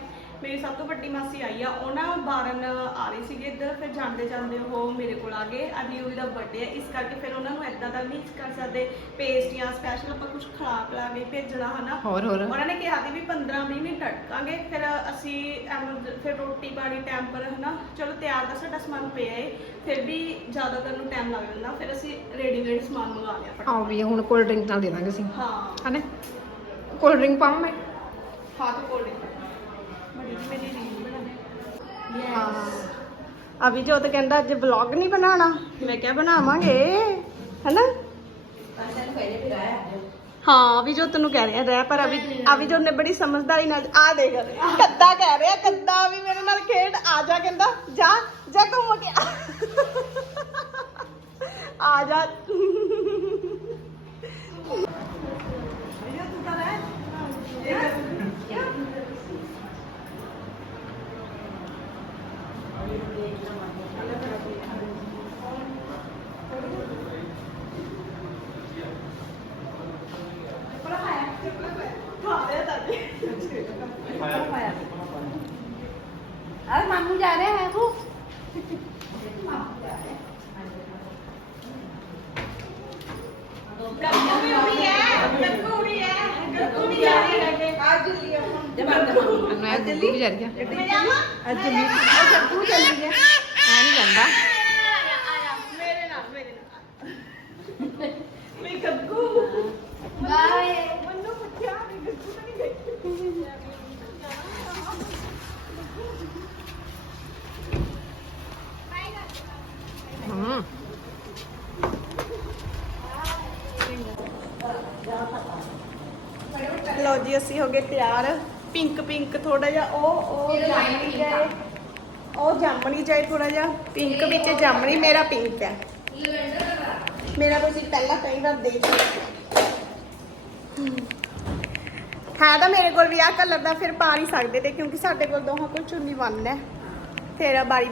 ਮੇਰੀ ਸਭ ਤੋਂ ਵੱਡੀ ਮਾਸੀ ਆਈ ਆ ਉਹਨਾਂ ਬਾਰਨ ਆ ਰਹੀ ਸੀਗੇ ਇੱਧਰ ਫਿਰ ਜਾਂਦੇ ਜਾਂਦੇ ਉਹ ਮੇਰੇ ਕੋਲ ਆ ਗਏ ਅਨਿਊਲ ਦਾ ਬਰਥਡੇ ਹੈ ਇਸ ਕਰਕੇ ਫਿਰ ਉਹਨਾਂ ਨੂੰ ਇਦਾਂ ਦਾ ਨਹੀਂ ਕਰ ਸਕਦੇ ਪੇਸਟੀਆਂ ਸਪੈਸ਼ਲ ਆਪਾਂ ਕੁਝ ਖਲਾ ਪਲਾ ਕੇ ਭੇਜਣਾ ਹਨਾ। ਹੋਰ ਹੋਰ। ਉਹਨਾਂ ਨੇ ਕਿਹਾ ਸੀ ਵੀ 15 20 ਮਿੰਟ ਟੜਕਾਂਗੇ ਫਿਰ ਅਸੀਂ ਐਮ- ਫਿਰ ਰੋਟੀ ਪਾਣੀ ਟਾਈਮ ਪਰ ਹਨਾ ਚਲੋ ਤਿਆਰ ਦਾ ਸਾਡਾ ਸਮਾਨ ਪਿਆ ਏ ਫਿਰ ਵੀ ਜ਼ਿਆਦਾਤਰ ਨੂੰ ਟਾਈਮ ਲੱਗ ਜਾਂਦਾ ਫਿਰ ਅਸੀਂ ਰੈਡੀਮੇਡ ਸਮਾਨ ਮੰਗਾ ਲਿਆ ਫਟਾਫਟ। ਆਓ ਵੀ ਹੁਣ ਕੋਲਡ ਡਰਿੰਕ ਨਾਲ ਦੇ ਅਸੀਂ ਹਾਂ। ਹਨਾ? ਕੋਲਡ ਡਰਿੰਕ ਪਾਵਾਂ ਮੈਂ? ਕੋਲ ਡਰਿੰਕ ਅਭੀ ਜੋ ਕਹਿੰਦਾ ਅੱਜ ਵਲੌਗ ਨਹੀਂ ਬਣਾਣਾ ਮੈਂ ਕਿਹਾ ਬਣਾਵਾਂਗੇ, ਹੈਨਾ? ਹਾਂ, ਅਭੀ ਜੋ ਤੈਨੂੰ ਕਹਿ ਰਿਹਾ, ਰਹਿ, ਪਰ ਅਭੀ ਅਭੀ ਜੋ ਨੇ ਬੜੀ ਸਮਝਦਾਰੀ ਨਾਲ ਆ ਦੇਖ, ਕੱਦਾ ਕਹਿ ਰਿਹਾ, ਕੱਦਾ ਵੀ ਮੇਰੇ ਨਾਲ ਖੇਡ। ਆ ਜਾ ਕਹਿੰਦਾ, ਜਾ ਜਾ ਘੁੰਮ ਕੇ ਆ ਜਾ। ರೇಟ್ನ ಮಾಡಿ ਲਓ ਜੀ ਅਸੀਂ ਹੋ ਗਏ ਤਿਆਰ। ਪਿੰਕ ਪਿੰਕ ਥੋੜਾ ਜਿਹਾ ਉਹ ਉਹ ਜਾਮਣੀ ਜਾਏ। ਉਹ ਜਾਮਣੀ ਜਾਏ ਥੋੜਾ ਜਿਹਾ। ਪਿੰਕ ਵਿੱਚ ਜਾਮਣੀ ਮੇਰਾ ਪਿੰਕ ਹੈ ਮੇਰਾ ਤੁਸੀਂ ਪਹਿਲਾਂ ਕਈ ਵਾਰ ਦੇਖ ਹੈ ਤਾਂ ਮੇਰੇ ਕੋਲ ਵੀ ਆ ਕਲਰ ਦਾ ਫਿਰ ਪਾ ਨਹੀਂ ਸਕਦੇ ਤੇ ਕਿਉਂਕਿ ਸਾਡੇ ਕੋਲ ਦੋਹਾਂ ਕੋਲ ਚੁੰਨੀ ਵੰਨ ਹੈ। ਤੇਰਾ ਬਾਰੀ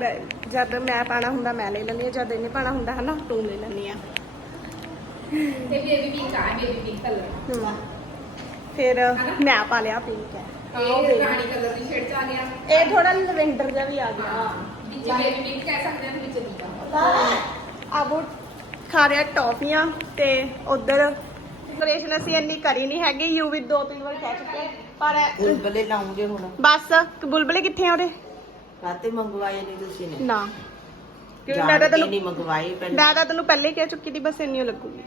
ਜਦ ਮੈਂ ਪਾਣਾ ਹੁੰਦਾ ਮੈਂ ਲੈ ਲੈਂਦੀ ਆ ਜਦ ਇਹਨੇ ਪਾਣਾ ਹੁੰਦਾ ਹਨਾ ਤੂੰ ਲੈ ਲੈਂਦੀ ਆ ਤੇ ਬੇਬੀ ਪਿੰਕ ਆ ਬੇਬੀ ਪਿੰਕ ਕਲਰ ਹਾਂ। ਫਿਰ ਮੈਂ ਪਾ ਲਿਆ ਪਿੰਕ ਹੈ ਇਹ ਥੋੜਾ ਲਵੈਂਡਰ ਜਿਹਾ ਵੀ ਆ ਗਿਆ। ਵਿੱਚ ਖਾ ਰਿਆ ਟੌਫੀਆਂ ਤੇ ਉਧਰ ਡੈਕੋਰੇਸ਼ਨ ਅਸੀਂ ਇੰਨੀ ਕਰੀ ਨਹੀਂ ਹੈਗੀ ਯੂ ਵੀ ਦੋ ਤਿੰਨ ਵਾਰ ਕਹਿ ਚੁੱਕੇ ਪਰ ਬੁਲਬਲੇ ਲਾਉਂਗੇ ਹੁਣ। ਬਸ ਬੁਲਬਲੇ ਕਿੱਥੇ ਆ ਉਹਦੇ? ਰਾਤੇ ਮੰਗਵਾਏ ਨਹੀਂ ਤੁਸੀਂ ਨੇ? ਨਾ। ਕਿਉਂਕਿ ਮੈਂ ਤਾਂ ਤੈਨੂੰ ਨਹੀਂ ਮੰਗਵਾਏ ਪਹਿਲਾਂ। ਮੈਂ ਤਾਂ ਤੈਨੂੰ ਪਹਿਲੇ ਕਹਿ ਚੁੱਕੀ ਦੀ ਬਸ ਇੰਨੀ ਲੱਗੂਗੀ।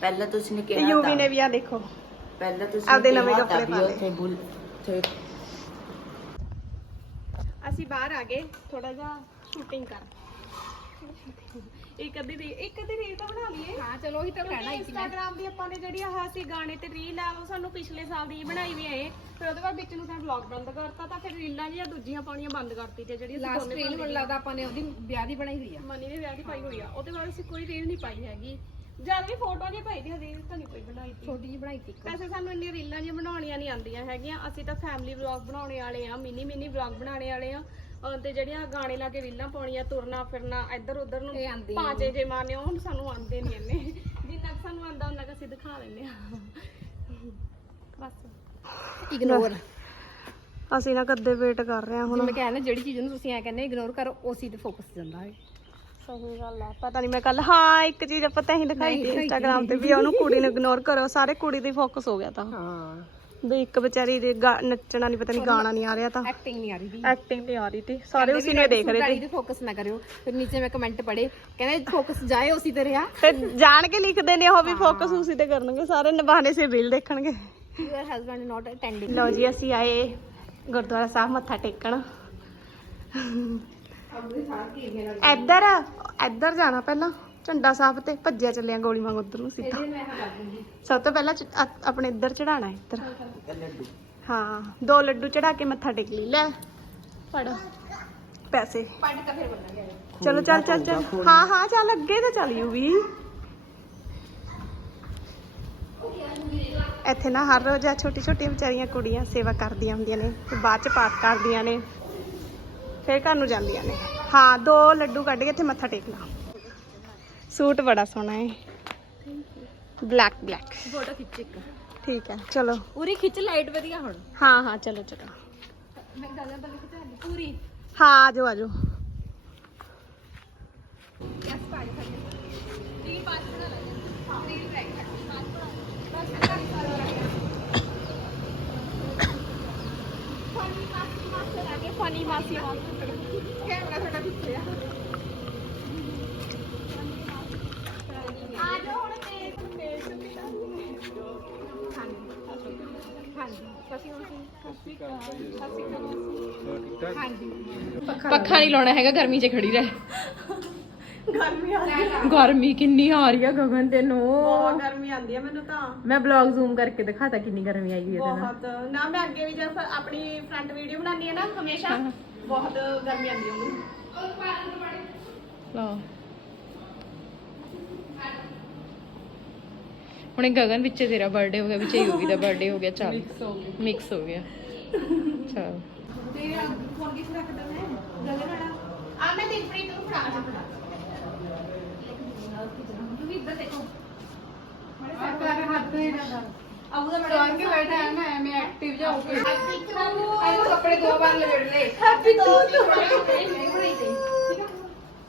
ਪਹਿਲਾਂ ਤੁਸੀਂ ਨੇ ਕਿਹਾ ਯੂਵੀ ਨੇ ਵੀ ਆ ਦੇਖੋ। ਪਹਿਲਾਂ ਤੁਸੀਂ ਆਪਦੇ ਨਵੇਂ ਕਿਹਾ ਕੱਪੜੇ ਪਾ ਤਬੀਅਤ ਤੇ ਬੁਲ ਤੇ ਅਸੀਂ ਬਾਹਰ ਆ ਗਏ ਥੋੜਾ ਜਿਹਾ ਸ਼ੂਟਿੰਗ ਕਰ ਇੱਕ ਅੱਧੀ ਰੀਲ ਇੱਕ ਅੱਧੀ ਰੀਲ ਤਾਂ ਬਣਾ ਲਈਏ। ਹਾਂ ਚਲੋ ਉਹੀ ਤਾਂ ਕਹਿਣਾ ਸੀ ਮੈਂ ਇੰਸਟਾਗ੍ਰam ਦੀ ਆਪਾਂ ਨੇ ਜਿਹੜੀ ਆਹ ਸੀ ਗਾਣੇ ਤੇ ਰੀਲ ਆ ਉਹ ਸਾਨੂੰ ਪਿਛਲੇ ਸਾਲ ਦੀ ਬਣਾਈ ਵੀ ਆਏ। ਫਿਰ ਉਹਦੇ ਬਾਅਦ ਵਿੱਚ ਨੂੰ ਸਾਨੂੰ ਵਲੌਗ ਬੰਦ ਕਰਤਾ ਤਾਂ ਫਿਰ ਰੀਲਾਂ ਜਿਹੜੀਆਂ ਦੂਜੀਆਂ ਪਾਉਣੀਆਂ ਬੰਦ ਕਰਤੀ ਤੇ ਜਿਹੜੀ ਲਾਸਟ ਰੀਲ ਮੈਨੂੰ ਲੱਗਦਾ ਆਪਾਂ ਨੇ ਉਹਦੀ ਵਿਆਹ ਦੀ ਬਣਾਈ ਹੋਈ ਆ। ਮਨੀ ਨੇ ਵਿਆਹ ਦੀ ਪਾਈ ਹੋਈ ਆ। ਉਹਦੇ ਬਾਅਦ ਅਸੀਂ ਕੋਈ ਰੀਲ ਨਹੀਂ ਪਾਈ ਹੈਗੀ। ਜਦ ਵੀ ਫੋਟੋ ਜਿਹੀ ਪਾਈ ਦੀ ਰੀਲ ਤਾਂ ਨਹੀਂ ਕੋਈ ਬਣਾਈ ਤੀ ਛੋਟੀ ਜਿਹੀ ਬਣਾਈ ਸੀ ਇੱਕ। ਵੈਸੇ ਸਾਨੂੰ ਇੰਨੀਆਂ ਰੀਲਾਂ ਜਿਹੀਆਂ ਬਣਾਉਣੀਆਂ ਨਹੀਂ ਆਉਂਦੀਆਂ ਹੈਗੀਆਂ। ਅਸੀਂ ਤਾਂ ਫੈਮਿਲੀ ਵਲੌਗ ਬਣਾਉਣੇ ਵਾਲੇ ਆ ਮਿਨੀ ਮਿਨੀ ਵਲੌਗ ਬਣਾਉਣੇ ਵਾਲੇ ਆ। ਅਹ ਤੇ ਜਿਹੜੀਆਂ ਗਾਣੇ ਲਾ ਕੇ ਰੀਲਾਂ ਪਾਉਣੀਆਂ ਤੁਰਨਾ ਫਿਰਨਾ ਇੱਧਰ ਉੱਧਰ ਨੂੰ ਇਹ ਆਉਂਦੀ ਪਾਂਚੇ ਜੇ ਮਾਰਨੇ ਉਹ ਸਾਨੂੰ ਆਉਂਦੇ ਨਹੀਂ ਇੰਨੇ। ਜਿੰਨਾ ਕੁ ਸਾਨੂੰ ਆਉਂਦਾ ਉਹਨਾਂ ਕੁ ਅਸੀਂ ਦਿਖਾ ਲੈਂਦੇ ਆ। ਬਸ। ਇਗਨੋਰ ਅਸੀਂ ਨਾ ਕਦੇ ਵੇਟ ਕਰ ਰਹੇ ਹਾਂ ਜਿਵੇਂ ਕਹਿੰਦੇ ਜਿਹੜੀ ਚੀਜ਼ ਨੂੰ ਤੁਸੀਂ ਐ ਕਹਿੰਦੇ ਇਗਨੋਰ ਕਰੋ ਉਸੇ ਤੇ ਫੋਕਸ ਜਾਂਦਾ ਹੈ ਸਹੀ ਗੱਲ ਆ। ਪਤਾ ਨਹੀਂ ਮੈਂ ਕੱਲ ਹਾਂ ਇੱਕ ਚੀਜ਼ ਆਪਾਂ ਤਾਂ ਹੀ ਦਿਖਾਈ ਸੀ ਇੰਸਟਾਗ੍ਰam ਤੇ। ਵੀ ਉਹਨੂੰ ਕੁੜੀ ਨੂੰ ਇਗਨੋਰ ਕਰੋ ਸਾਰੇ ਕੁੜੀ ਤੇ ਫੋਕਸ ਹੋ ਗਿਆ ਤਾਂ। ਹਾਂ। ਵੀ ਇੱਕ ਵਿਚਾਰੀ ਦੇ ਗਾ- ਨੱਚਣਾ ਨਹੀਂ ਪਤਾ ਨਹੀਂ ਗਾਣਾ ਨਹੀਂ ਆ ਰਿਹਾ ਤਾਂ। ਐਕਟਿੰਗ ਨਹੀਂ ਆ ਰਹੀ ਵੀ ਐਕਟਿੰਗ ਨਹੀਂ ਆ ਰਹੀ ਥੀ ਸਾਰੇ ਉਸੇ ਨੂੰ ਦੇਖ ਰਹੇ थे ਤੇ। ਫੋਕਸ ਨਾ ਕਰਿਓ। ਫਿਰ ਨੀਚੇ ਮੈਂ ਕਮੈਂਟ ਪੜੇ ਕਹਿੰਦੇ ਫੋਕਸ ਜਾਏ ਉਸੇ ਤੇ ਰਿਹਾ। ਤੇ ਜਾਣ ਕੇ ਲਿਖਦੇ ਨੇ ਉਹ ਵੀ ਫੋਕਸ ਉਸੇ ਤੇ ਕਰਨਗੇ ਸਾਰੇ ਨਿਭਾਣੇ ਸੇ ਰੀਲ ਦੇਖਣਗੇ। ਯੂਅਰ ਹਸਬੰਡ ਨਾਟ ਅਟੈਂਡਿੰਗ ਲਓ ਜੀ ਅਸੀਂ ਆਏ ਗੁਰਦੁਆਰਾ ਸਾਹਿਬ ਮੱਥਾ ਟੇਕਣ। ਇੱਧਰ ਇੱਧਰ ਜਾਣਾ ਪਹਿਲਾਂ। ਝੰਡਾ ਸਾਹਿਬ ਤੇ ਭੱਜਿਆ ਚੱਲਿਆ ਗੋਲੀ ਵਾਂਗ ਉਧਰ ਨੂੰ ਸਿੱਧਾ। ਸਭ ਤੋਂ ਪਹਿਲਾਂ ਚ- ਆ- ਆਪਣੇ ਇੱਧਰ ਚੜਾਣਾ ਇੱਧਰ। ਹਾਂ ਦੋ ਲੱਡੂ ਚੜਾ ਕੇ ਮੱਥਾ ਟੇਕ ਲਈ। ਲੈ ਫੜ। ਪੈਸੇ। ਚਲੋ ਚੱਲ ਚੱਲ ਚੱਲ। ਹਾਂ ਹਾਂ ਚੱਲ ਅੱਗੇ ਤਾਂ ਚੱਲ ਯੂ ਵੀ। ਇੱਥੇ ਨਾ ਹਰ ਰੋਜ਼ ਆ ਛੋਟੀ ਛੋਟੀਆਂ ਵਿਚਾਰੀਆਂ ਕੁੜੀਆਂ ਸੇਵਾ ਕਰਦੀਆਂ ਹੁੰਦੀਆਂ ਨੇ ਤੇ ਬਾਅਦ ਚ ਪਾਠ ਕਰਦੀਆਂ ਨੇ। ਫਿਰ ਘਰ ਨੂੰ ਜਾਂਦੀਆਂ ਨੇ। ਹਾਂ ਦੋ ਲੱਡੂ ਕੱਢ ਕੇ ਇੱਥੇ ਮੱਥਾ ਟੇਕਣਾ। ਸੂਟ ਬੜਾ ਸੋਹਣਾ ਹੈ ਬਲੈਕ ਬਲੈਕ ਫੋਟੋ ਖਿੱਚ ਇੱਕ। ਠੀਕ ਹੈ ਚਲੋ। ਉਰੀ ਖਿੱਚ ਲਾਈਟ ਵਧੀਆ ਹੁਣ। ਹਾਂ ਹਾਂ ਚਲੋ ਚਲੋ। ਮੈਂ ਗਗਨ ਤਾਂ ਲਿਖ ਚਾਹੀ ਪੂਰੀ? ਹਾਂ ਆਜੋ ਆਜੋ ਯਸ ਪਾਣੀ ਖਾਲੀ ਰੀਲ ਪਾਸ ਬਣਾ ਲਾਂਗੇ ਰੀਲ ਟਰੈਕ ਕਰਨੀ ਪਾਸ ਬਣਾ ਬਸ ਹੀ ਸਾਲ ਰਹਿ ਗਿਆ ਫਨੀ ਮਾਸੀ ਮਾਸਟਰ ਆ ਗਏ ਫਨੀ ਤੁਹਾਡਾ ਪਿੱਛੇ ਆ। ਆ ਹੁਣ ਮੇਜ਼ ਮੇਜ਼ ਤੇ ਪੱਖਾ ਨਹੀਂ ਲਾਉਣਾ ਹੈਗਾ, ਗਰਮੀ 'ਚ ਖੜੀ ਰਹਿ। ਗਰਮੀ ਆ ਰਹੀ ਹੈ ਗਰਮੀ ਕਿੰਨੀ ਆ ਰਹੀ ਆ ਗਗਨ ਤੈਨੂੰ। ਬਹੁਤ ਗਰਮੀ ਆਉਂਦੀ ਹੈ ਮੈਨੂੰ ਤਾਂ। ਮੈਂ ਬਲੌਗ ਜ਼ੂਮ ਕਰਕੇ ਦਿਖਾਤਾ ਕਿੰਨੀ ਗਰਮੀ ਆਈ ਹੋਈ ਹੈ ਬਹੁਤ। ਨਾ ਮੈਂ ਅੱਗੇ ਵੀ ਜਦ ਆਪਣੀ ਫਰੰਟ ਵੀਡੀਓ ਬਣਾਉਂਦੀ ਹੈ ਨਾ ਹਮੇਸ਼ਾ। ਬਹੁਤ ਗਰਮੀ ਆਉਂਦੀ ਹੈ ਉਹਨੂੰ। ਲਓ। ਹੁਣੇ ਗਗਨ ਵਿੱਚ ਤੇਰਾ ਬਰਥਡੇ ਹੋ ਗਿਆ ਵਿੱਚ ਯੂਵੀ ਦਾ ਬਰਥਡੇ ਹੋ ਗਿਆ ਚੱਲ। ਮਿਕਸ ਹੋ ਗਿਆ। ਚੱਲ। ਤੇ ਫੋਨ ਕਿਸ ਰੱਖਦਾ ਮੈਂ? ਗਗਨ ਵਾਲਾ ਆ ਮੈਂ ਦਿਲਪ੍ਰੀਤ ਨੂੰ ਫੜਾ ਕੇ ਫੜਾ।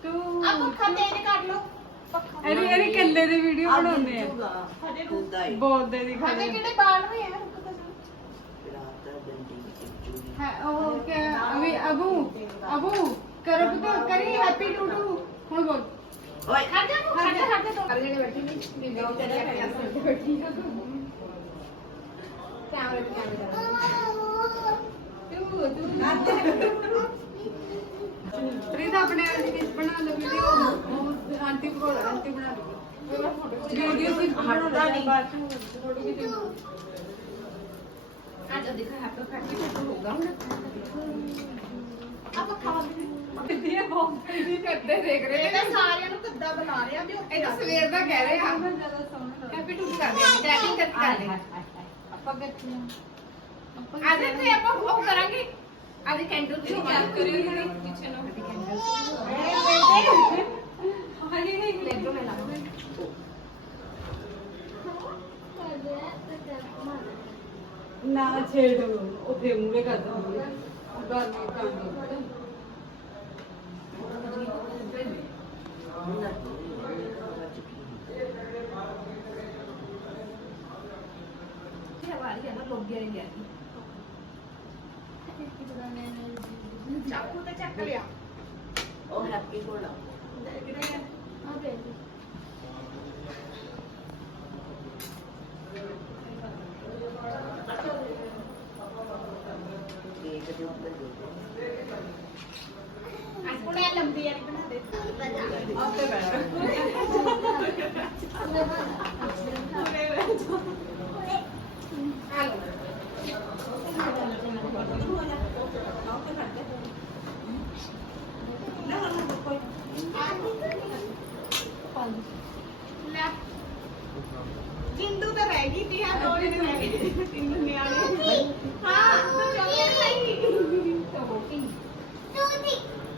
ਤੂੰ ਹੀ ਤੂੰ। ਕੱਲੇ ਦੀ ਵੀਡੀਓ ਬਣਾਉਂਦੇ ਆ। ਦੀ ਤਾਂ ਦਾ ਉਹ ਕਿ ਅਭੀ ਅਬੂ ਅਬੂ ਕਰ ਪੁੱਤ ਕਰੀ ਹੈਪੀ ਟੂ ਟੂ ਹੁਣ ਬੋਲ। ਓਏ ਖੜ ਜਾ ਤੂੰ, ਖੜ ਜਾ ਖੜ ਜਾ ਤੂੰ। ਅਰੇ ਜਿਹੜੇ ਬੈਠੀ ਨਹੀਂ ਬੀਬੀ ਉਹ ਤੇਰੇ ਅੱਗੇ ਬੈਠੀ ਆ ਕੈਮਰੇ ਤੇ ਕੈਮਰੇ ਤੂੰ ਤੂੰ ਪ੍ਰੀਤ ਆਪਣੇ ਆਂਟੀ ਕਿਸ ਬਣਾ ਲਓ ਵੀਡੀਓ। ਆਂਟੀ ਕੋਲ ਆਂਟੀ ਬਣਾ ਲਓ। ਵੀਡੀਓ ਸੀ ਹਟਦਾ ਨਹੀਂ। ਅੱਜ ਦੇਖਾ। ਹੈਪੀ ਖੱਟੀ ਖੱਟੀ ਹੋਗਾ ਹੁਣ। ਆ ਪੱਖਾ ਬੰਦ ਇਹ ਬਹੁਤ ਨਹੀਂ ਕਰਦੇ ਦੇਖ ਰਹੇ ਇਹਦਾ ਸਾਰਿਆਂ ਨੂੰ ਕਿੱਦਾਂ ਬੁਲਾ ਰਿਹਾ ਵੀ ਉੱਤੇ ਇਹ ਸਵੇਰ ਦਾ ਕਹਿ ਰਹੇ ਆ। ਹੈਪੀ ਟੂ ਕਰਦੇ ਆ ਚੈਟਿੰਗ ਕਰਕੇ ਕਰਦੇ ਆ। ਆਪਾਂ ਗੱਤੀਆਂ ਅੱਜ ਤੇ ਆਪਾਂ ਉਹ ਕਰਾਂਗੇ। ਅੱਜ ਕੈਂਡਲ ਤੇ ਗੱਲ ਕਰੀ ਪਿੱਛੇ ਨੂੰ। ਹਾਲੇ ਨਹੀਂ ਲੈਦੋ ਮੈਂ ਲਾਉਂਗਾ ਨਾ ਛੇੜ ਉੱਥੇ ਮੂਰੇ ਕਰ ਦੋ ਕਰ ਦੋ ਹੈ ਨਾ ਗਿਆ ਚਾਕੂ ਤੇ ਚੱਕ ਲਿਆ ਉਹ ਹੈਪੀ ਕੋਲ ਆ ਕੇਕ ਦੇ ਉੱਪਰ ਦੇ ਦਿਓ। ਹੁਣ ਇਹ ਲੰਬੀ ਵਾਲੀ ਬਣਾ ਦੇ। ਆਪੇ ਜਿੰਦੂ ਤਾਂ ਰਹਿ ਗਈ ਤੀ ਹਾਂ ਦੋ ਦਿਨ ਰਹਿ ਗਏ ਤਿੰਨ ਨਿਆਣੇ ਹਾਂ ਤੂੰ ਚੌਥੇ ਰਹਿ ਗਈ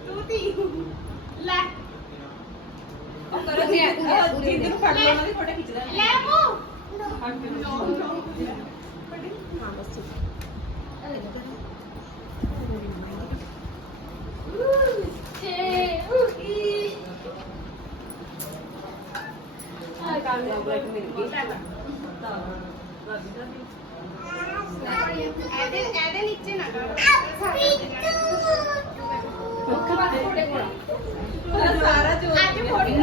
ਤੂੰ ਤੀ ਲੈ ਉਹ ਕਰੋ ਜੀ ਜਿੰਦ ਨੂੰ ਫੜ ਲਓ ਉਹਨਾਂ ਦੀ ਫੋਟੋ ਖਿੱਚ ਲੈ ਲੈ ਮੋ ਇਹਦੇ ਇਹਦੇ ਨੀਚੇ ਨਾ ਸਾਰਾ ਜੋ ਅੱਜ ਫੋੜੀ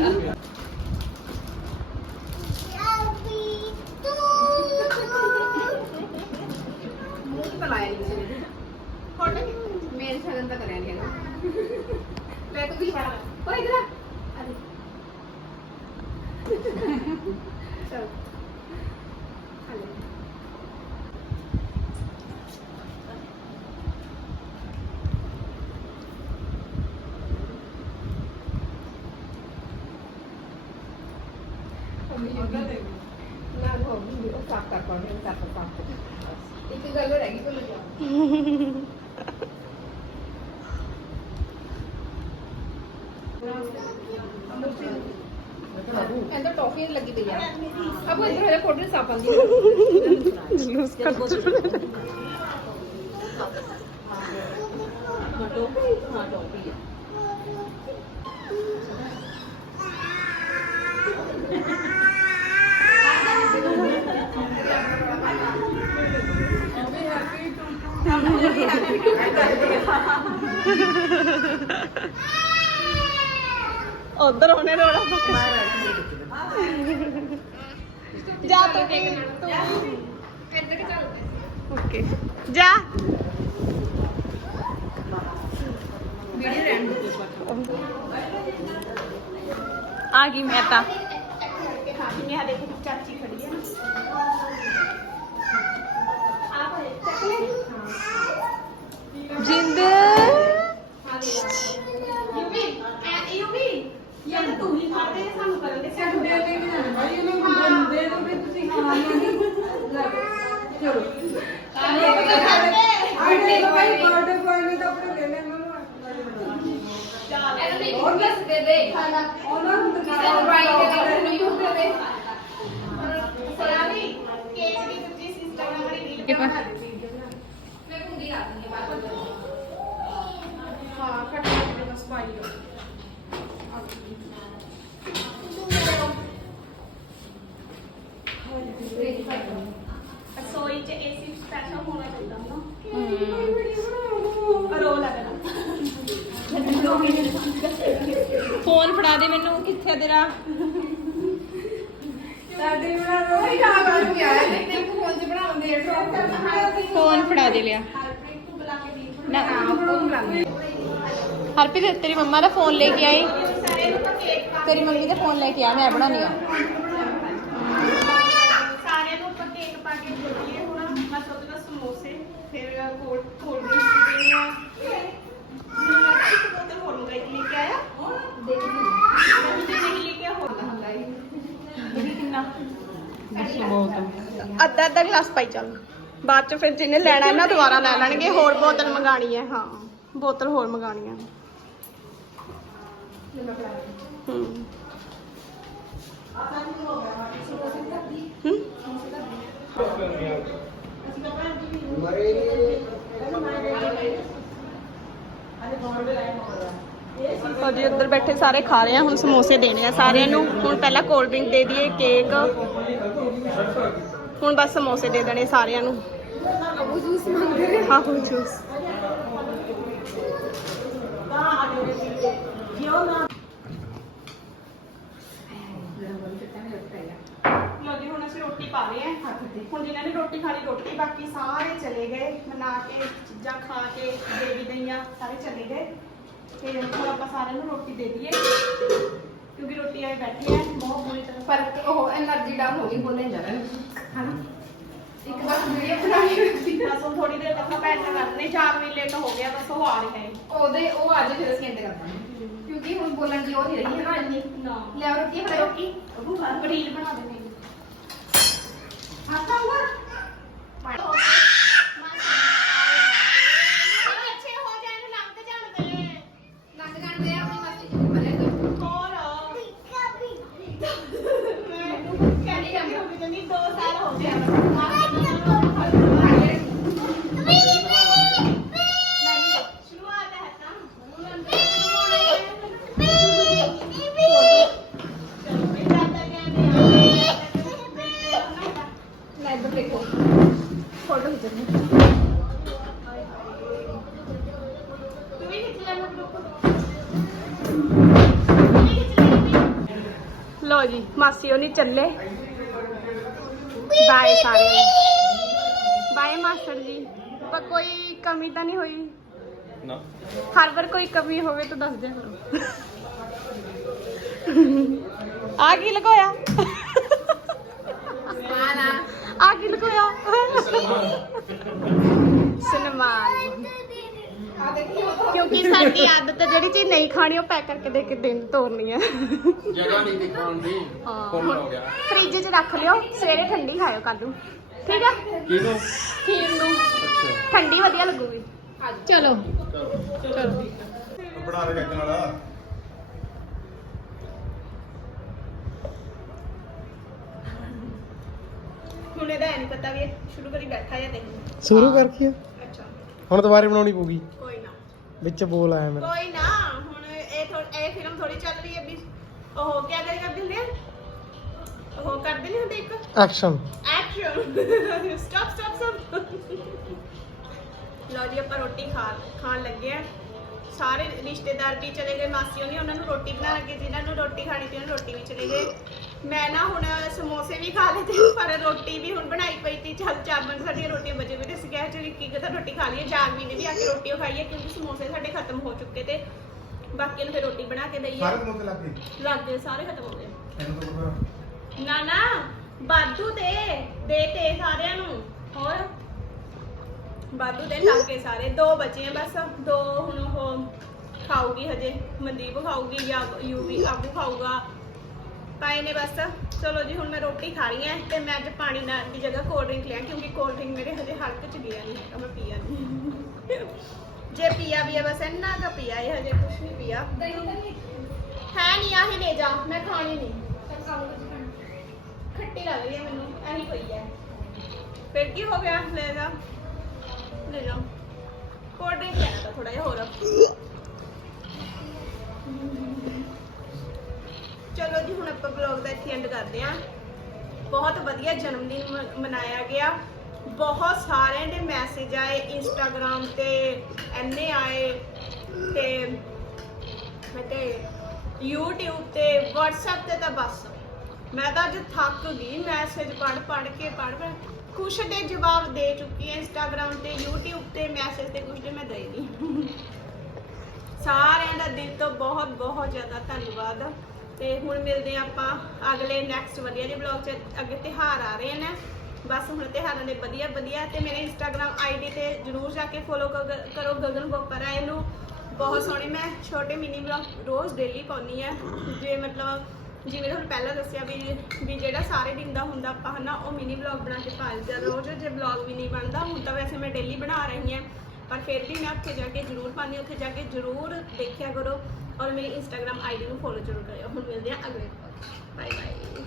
ਨਹੀਂ ਹੈਗਾ ਲੈ ਤੂੰ ਵੀ ਫੜਾ ਓਏ ਇਧਰ ਆ ਆ ਦੇ ਚਲ ਹਲੇ ਨਾ ਹੋ ਗਈ ਉਹ ਸਾਫ਼ ਕਰ ਪਾਉਣੀ ਸਾਫ਼ ਸਾਫ਼ ਇੱਕ ਗੱਲ ਰਹਿ ਗਈ ਭੁੱਲ ਜਾ ਕਹਿੰਦਾ ਟੌਫੀ ਲੱਗੀ ਪਈ ਆ। ਅਬ ਇਧਰ ਹਲੇ ਕੋਟੇ ਸਾਫ਼ ਆਂਦੀ ਟੋਪੀ ਹਾਂ ਟੋਪੀ ਹੈ ਉਧਰ ਉਹਨੇ ਰੋਣਾ ਜਾ ਤੂੰ ਤੂੰ ਓਕੇ ਜਾ ਆ ਗਈ ਮੈਂ ਤਾਂ ਮੈਂ ਦੇਖੋ ਚਾਚੀ ਖੜੀ ਹੈ ਜਿੰਦ ਯੂਵੀ ਐ ਯੂਵੀ ਯਾਰ ਤੂੰ ਹੀ ਖਾਦੇ ਸਾਨੂੰ ਕਰਨ ਦੇ ਸੰਡੇ ਤੇ ਵੀ ਜਾਣਾ ਭਾਈ ਇਹਨੂੰ ਬੰਦੇ ਨੂੰ ਵੀ ਤੁਸੀਂ ਖਾਣਾ ਨਹੀਂ ਲੈ ਚਲੋ ਆਂਟੀ ਨੂੰ ਭਾਈ ਬਰਥਡੇ ਬਰਥਡੇ ਤਾਂ ਆਪਣੇ ਲੈ ਲੈਣਾ ਹੋਰ ਦੱਸ ਦੇ ਦੇ। ਉਹਨਾਂ ਨੂੰ ਤਾਂ ਸਰਪ੍ਰਾਈਜ਼ ਦੇ ਦੇ ਦੇ ਦੀ ਹਾਂ ਏਸੀ ਸਪੈਸ਼ਲ ਹੋਣਾ ਚਾਹੀਦਾ ਫੋਨ ਫੜਾ ਦੇ ਮੈਨੂੰ ਕਿੱਥੇ ਤੇਰਾ? ਸਾਡੇ ਬਣਾ ਕੋਈ ਨਾ ਕਰ ਕੇ ਆਇਆ ਨਹੀਂ ਤੇ ਫੋਨ 'ਚ ਬਣਾਉਂਦੇ ਆ। ਫੋਨ ਫੜਾ ਦੇ ਲਿਆ। ਹਰਪ੍ਰੀਤ ਨੂੰ ਬੁਲਾ ਕੇ ਦੀ। ਨਾ ਫੋਨ ਬਣਾਉਂਦੇ ਹਰਪ੍ਰੀਤ ਤੇਰੀ ਮੰਮਾ ਦਾ ਫੋਨ ਲੈ ਕੇ ਆਈ। ਤੇਰੀ ਮੰਮੀ ਦਾ ਫੋਨ ਲੈ ਕੇ ਆ ਮੈਂ ਬਣਾਉਣੀ ਆ ਸਾਰਿਆਂ ਨੂੰ ਆਪਾਂ ਕੇਕ ਪਾ ਕੇ ਜੋੜੀਏ ਹੁਣ ਬਸ ਉਹਦੇ ਨਾਲ ਸਮੋਸੇ ਫਿਰ ਕੋਲ ਕੋਲ ਡਰਿੰਕ ਪੀਣੀ ਆ ਮੈਨੂੰ ਲੱਗਦਾ ਇੱਕ ਬੋਤਲ ਹੋਰ ਮੰਗਾਈ ਲੈ ਕੇ ਆਇਆ ਦੇਖੀ ਜੇ ਨਹੀਂ ਲੈ ਕੇ ਆਇਆ, ਹੋਰ ਮੰਗਾਈ ਕਿੰਨਾ ਅੱਧਾ ਅੱਧਾ ਗਲਾਸ ਪਾਈ ਚੱਲ। ਬਾਅਦ ਚ ਫਿਰ ਜਿਹਨੇ ਲੈਣਾ ਇਹਨਾਂ ਦੁਬਾਰਾ ਲੈ ਲੈਣਗੇ, ਹੋਰ ਬੋਤਲ ਮੰਗਾਣੀ ਹੈ, ਹਾਂ। ਬੋਤਲ ਹੋਰ ਮੰਗਾਣੀ ਹੈ। ਹੂੰ। ਹੂੰ? ਲਓ ਜੀ ਉੱਧਰ ਬੈਠੇ ਸਾਰੇ ਖਾ ਰਹੇ ਆ, ਹੁਣ ਸਮੋਸੇ ਦੇਣੇ ਆ ਸਾਰਿਆਂ ਨੂੰ। ਹੁਣ ਪਹਿਲਾਂ ਕੋਲਡ ਡਰਿੰਕ ਦੇ ਦਈਏ ਕੇਕ ਹੁਣ ਬਸ ਸਮੋਸੇ ਦੇ ਦੇਣੇ ਸਾਰਿਆਂ ਨੂੰ। ਉਹ ਜੂਸ ਮੰਗਦੇ ਨੇ ਹਾਂ? ਹੁਣ ਜੂਸ। ਲਓ ਜੀ ਹੁਣ ਅਸੀਂ ਰੋਟੀ ਪਾ ਰਹੇ ਹਾਂ। ਹੁਣ ਜਿਨ੍ਹਾਂ ਨੇ ਰੋਟੀ ਖਾਣੀ ਰੋਟੀ ਬਾਕੀ ਸਾਰੇ ਚਲੇ ਗਏ। ਬਣਾ ਕੇ ਚੀਜ਼ਾਂ ਖਾ ਕੇ ਦੇਵੀ ਦਈਆਂ ਸਾਰੇ ਚਲੇ ਗਏ। ਤੇ ਹੁਣ ਆਪਾਂ ਸਾਰਿਆਂ ਨੂੰ ਰੋਟੀ ਦੇ ਦਈਏ। ਕਿਉਂਕਿ ਰੋਟੀ ਆਏ ਬੈਠੇ ਆ ਬਹੁਤ ਬੁਰੀ ਤਰ੍ਹਾਂ ਪਰ ਉਹ એનર્ਜੀ ਡਾਊਨ ਹੋ ਗਈ ਬੋਲੇ ਜਾ ਰਹੇ ਹਨਾ? ਇੱਕ ਵਾਰ ਵੀਡੀਓ ਬਣਾਈ ਸੀ ਬਸ ਉਹ ਥੋੜੀ ਦੇਰ ਤੱਕ ਭੈਣ ਨਾਲ ਕਰਨੇ 4 ਵਜੇ ਲੇਟ ਹੋ ਗਿਆ ਬਸ ਉਹ ਆ ਰਿਹਾ ਹੈ। ਉਹਦੇ ਉਹ ਅੱਜ ਫਿਰ ਅਸੀਂ ਇੰਦੇ ਕਰਦਾਂਗੇ ਕਿਉਂਕਿ ਹੁਣ ਬੋਲਣ ਦੀ ਉਹ ਨਹੀਂ ਰਹੀ ਹੈ। ਨਾ ਇੰਨੀ ਨਾ। ਲੈ ਰੋਟੀ ਫਿਰ ਰੋਟੀ? ਉਹ ਰੀਲ ਬਣਾ ਦੇ ਹਾਂ। ਹਾਂ ਤਾਂ ਉਹ ਲੋ ਜੀ ਮਾਸੀ ਉਹ ਨਹੀਂ ਚੱਲੇ ਬਾਏ ਸਾਰੇ। ਬਾਏ ਮਾਸਟਰ ਜੀ। ਪਰ ਕੋਈ ਕਮੀ ਤਾਂ ਨਹੀਂ ਹੋਈ। ਨਾ। ਹਰ ਵਾਰ ਕੋਈ ਕਮੀ ਹੋਵੇ ਤਾਂ ਦੱਸ ਦਿਆ ਕਰੋ। ਆ ਕੀ ਲਗਾਇਆ? ਆ। ਕੀ ਲਗਾਇਆ? ਸਨਮਾਨ ਆ ਦੇਖਿਓ ਕਿਉਂਕਿ ਸਾਡੀ ਆਦਤ ਹੈ ਜਿਹੜੀ ਚੀਜ਼ ਨਹੀਂ ਖਾਣੀ ਉਹ ਪੈਕ ਕਰਕੇ ਦੇ ਕੇ ਦਿਨ ਤੋਰਨੀ ਹੈ। ਜਗ੍ਹਾ ਨਹੀਂ ਦਿਖਾਉਣ ਦੀ। ਫੁੱਲ ਹੋ ਗਿਆ। ਫ੍ਰਿਜ 'ਚ ਰੱਖ ਲਿਓ ਸਵੇਰੇ ਠੰਡੀ ਖਾਇਓ ਕੱਲ ਨੂੰ। ਠੀਕ ਆ? ਕਿਹਨੂੰ? ਖੀਰ ਨੂੰ। ਅੱਛਾ। ਠੰਡੀ ਵਧੀਆ ਲੱਗੂਗੀ। ਚਲੋ। ਚਲੋ। ਬਣਾ ਦੇ ਗੱਗ ਨਾਲ ਹੁਣ ਇਹਦਾ ਇਹ ਨਹੀਂ ਪਤਾ ਵੀ ਇਹ ਸ਼ੁਰੂ ਕਰੀ ਬੈਠਾ ਜਾਂ ਨਹੀਂ। ਸ਼ੁਰੂ ਕਰਕੇ ਹੁਣ ਦੁਬਾਰੇ ਬਣਾਉਣੀ ਪਊਗੀ? ਕੋਈ ਨਾ। ਵਿੱਚ ਬੋਲ ਆਇਆ ਮੇਰਾ। ਕੋਈ ਨਾ ਹੁਣ ਇਹ ਥੋ- ਇਹ ਫਿਲਮ ਥੋੜੀ ਚੱਲ ਰਹੀ ਹੈ ਵੀ ਉਹ ਕਿਆ ਕਰੀ ਕਰਦੇ ਹੁੰਦੇ ਆ? ਉਹ ਕਰਦੇ ਨਹੀਂ ਹੁੰਦੇ ਇੱਕ? Action action stop stop stop ਲਓ ਜੀ ਆਪਾਂ ਰੋਟੀ ਖਾ ਖਾਣ ਲੱਗੇ ਆ। ਸਾਰੇ ਰਿਸ਼ਤੇਦਾਰ ਵੀ ਚਲੇ ਗਏ ਮਾਸੀ ਹੋਣੀ ਉਹਨਾਂ ਨੂੰ ਰੋਟੀ ਬਣਾ ਕੇ ਜਿਨ੍ਹਾਂ ਨੂੰ ਰੋਟੀ ਖਾਣੀ ਸੀ ਉਹਨਾਂ ਨੂੰ ਰੋਟੀ ਵੀ ਚਲੇ ਗਏ। ਮੈਂ ਨਾ ਹੁਣ ਸਮੋਸੇ ਵੀ ਖਾ ਲਏ ਤੇ ਪਰ ਰੋਟੀ ਵੀ ਹੁਣ ਬਣਾਈ ਪਈ ਤੀ ਚੱਲ ਚਾਵਲ ਸਾਡੀਆਂ ਰੋਟੀਆਂ ਬਚੇ ਵੀ ਤੇ ਅਸੀਂ ਕਿਹਾ ਚਲ ਇੱਕ ਤਾਂ ਰੋਟੀ ਖਾ ਲਈਏ ਜਾਗਵੀ ਨੇ ਵੀ ਆ ਕੇ ਰੋਟੀ ਉਹ ਖਾਈਏ ਕਿਉਂਕਿ ਸਮੋਸੇ ਸਾਡੇ ਖਤਮ ਹੋ ਚੁੱਕੇ ਤੇ ਬਾਕੀ ਨੂੰ ਫਿਰ ਰੋਟੀ ਬਣਾ ਕੇ ਦਈਏ। ਸਾਰੇ ਲੋਕ ਲੱਗ ਗਏ? ਲੱਗ ਗਏ ਸਾਰੇ ਖਤਮ ਹੋ ਗਏ। ਇਹਨੂੰ ਤਾਂ ਪਤਾ ਨਾ ਨਾ ਬਾਦੂ ਦੇ ਦੇ ਤੇ ਸਾਰਿਆਂ ਨੂੰ। ਹੋਰ? ਬਾਦੂ ਦੇ ਲੱਗ ਗਏ ਸਾਰੇ ਦੋ ਬਚੇ ਆ ਬਸ ਦੋ ਹੁਣ ਉਹ ਖਾਊਗੀ ਹਜੇ ਮਨਦੀਪ ਖਾਊਗੀ ਜਾਂ ਯੂਵੀ ਆਬੂ ਖਾਊਗਾ। ਪਾਏ ਨੇ ਬਸ। ਚਲੋ ਜੀ ਹੁਣ ਮੈਂ ਰੋਟੀ ਖਾ ਰਹੀ ਹਾਂ ਤੇ ਮੈਂ ਅੱਜ ਪਾਣੀ ਨਾਲ ਦੀ ਜਗ੍ਹਾ ਕੋਲਡ ਡਰਿੰਕ ਲਿਆ ਕਿਉਂਕਿ ਕੋਲਡ ਡਰਿੰਕ ਮੇਰੇ ਹਜੇ ਹਲਕ ਚ ਗਿਆ ਨਹੀਂ ਹੈਗਾ ਮੈਂ ਪੀਆ ਨਹੀਂ। ਜੇ ਪੀਆ ਵੀ ਹੈ ਬਸ ਇੰਨਾ ਕੁ ਪੀਆ ਇਹ ਹਜੇ ਕੁਝ ਨਹੀਂ ਪੀਆ। ਹੈ ਨਹੀਂ ਆਹੀ ਲੈ ਜਾ ਮੈਂ ਖਾਣੀ ਨਹੀਂ। ਖੱਟੀ ਲੱਗ ਰਹੀ ਹੈ ਮੈਨੂੰ ਐਹੀ ਪਈ ਹੈ। ਫਿਰ ਕੀ ਹੋ ਗਿਆ? ਲੈ ਜਾ। ਲੈ ਜਾ। ਕੋਲਡ ਡਰਿੰਕ ਲੈਣਾ ਤਾਂ ਥੋੜਾ ਜਿਹਾ ਹੋਰ। ਚਲੋ ਜੀ, ਹੁਣ ਆਪਾਂ ਵਲੌਗ ਦਾ ਇੱਥੇ ਐਂਡ ਕਰਦੇ ਹਾਂ। ਬਹੁਤ ਵਧੀਆ ਜਨਮ ਦਿਨ ਮਨਾਇਆ ਗਿਆ। ਬਹੁਤ ਸਾਰਿਆਂ ਦੇ ਮੈਸੇਜ ਆਏ ਇੰਸਟਾਗ੍ਰam ਤੇ ਐਨੇ ਆਏ ਤੇ ਮੈਂ ਤੇ YouTube ਤੇ, WhatsApp ਤੇ ਤਾਂ ਬਸ। ਮੈਂ ਤਾਂ ਅੱਜ ਥੱਕ ਗਈ ਮੈਸੇਜ ਪੜ ਪੜ ਕੇ ਪੜ ਪੜ ਕੁਛ ਦੇ ਜਵਾਬ ਦੇ ਚੁੱਕੀ ਹਾਂ ਇੰਸਟਾਗ੍ਰam ਤੇ, YouTube ਤੇ ਮੈਸੇਜ ਤੇ, ਕੁਛ ਦੇ ਮੈਂ ਦੇ ਨਹੀਂ ਸਾਰਿਆਂ ਦਾ ਦਿਲ ਤੋਂ ਬਹੁਤ ਬਹੁਤ ਜ਼ਿਆਦਾ ਧੰਨਵਾਦ। ਤੇ ਹੁਣ ਮਿਲਦੇ ਹਾਂ ਆਪਾਂ ਅਗਲੇ ਨੈਕਸਟ ਵਧੀਆ ਜਿਹੇ ਵਲੌਗ 'ਚ। ਅੱਗੇ ਤਿਹਾਰ ਆ ਰਹੇ ਨੇ। ਬਸ ਹੁਣ ਤਿਹਾਰਾਂ ਦੇ ਵਧੀਆ ਵਧੀਆ। ਤੇ ਮੇਰੇ ਇੰਸਟਾਗ੍ਰam ਆਈਡੀ ਤੇ ਜਰੂਰ ਜਾ ਕੇ ਫੋਲੋ ਕਰੋ ਗਗਨ ਗੋਪਰਾ ਇਹਨੂੰ ਬਹੁਤ ਸੋਹਣੇ, ਮੈਂ ਛੋਟੇ ਮਿਨੀ ਵਲੌਗ ਰੋਜ਼ ਡੇਲੀ ਪਾਉਣੀ ਆ ਜੇ ਮਤਲਬ ਜਿਵੇਂ ਤੁਹਾਨੂੰ ਪਹਿਲਾਂ ਦੱਸਿਆ ਵੀ ਵੀ ਜਿਹੜਾ ਸਾਰੇ ਦਿਨ ਦਾ ਹੁੰਦਾ ਆਪਾਂ ਹਨਾ, ਉਹ ਮਿਨੀ ਵਲੌਗ ਬਣਾ ਕੇ ਪਾ ਲਿਆ ਰੋਜ਼ ਜੇ ਵਲੌਗ ਵੀ ਨਹੀਂ ਬਣਦਾ, ਹੁਣ ਤਾਂ ਵੈਸੇ ਮੈਂ ਡੇਲੀ ਬਣਾ ਰਹੀ ਹਾਂ। ਪਰ ਫਿਰ ਵੀ ਮੈਂ ਉੱਥੇ ਜਾ ਕੇ ਜ਼ਰੂਰ ਪਾਉਂਦੀ ਹਾਂ, ਉੱਥੇ ਜਾ ਕੇ ਜ਼ਰੂਰ ਦੇਖਿਆ ਕਰੋ ਔਰ ਮੇਰੀ ਇੰਸਟਾਗ੍ਰam ਆਈਡੀ ਨੂੰ ਫੋਲੋ ਜ਼ਰੂਰ ਕਰਿਓ। ਹੁਣ ਮਿਲਦੇ ਆ ਅਗਲੇ ਬਾਏ ਬਾਏ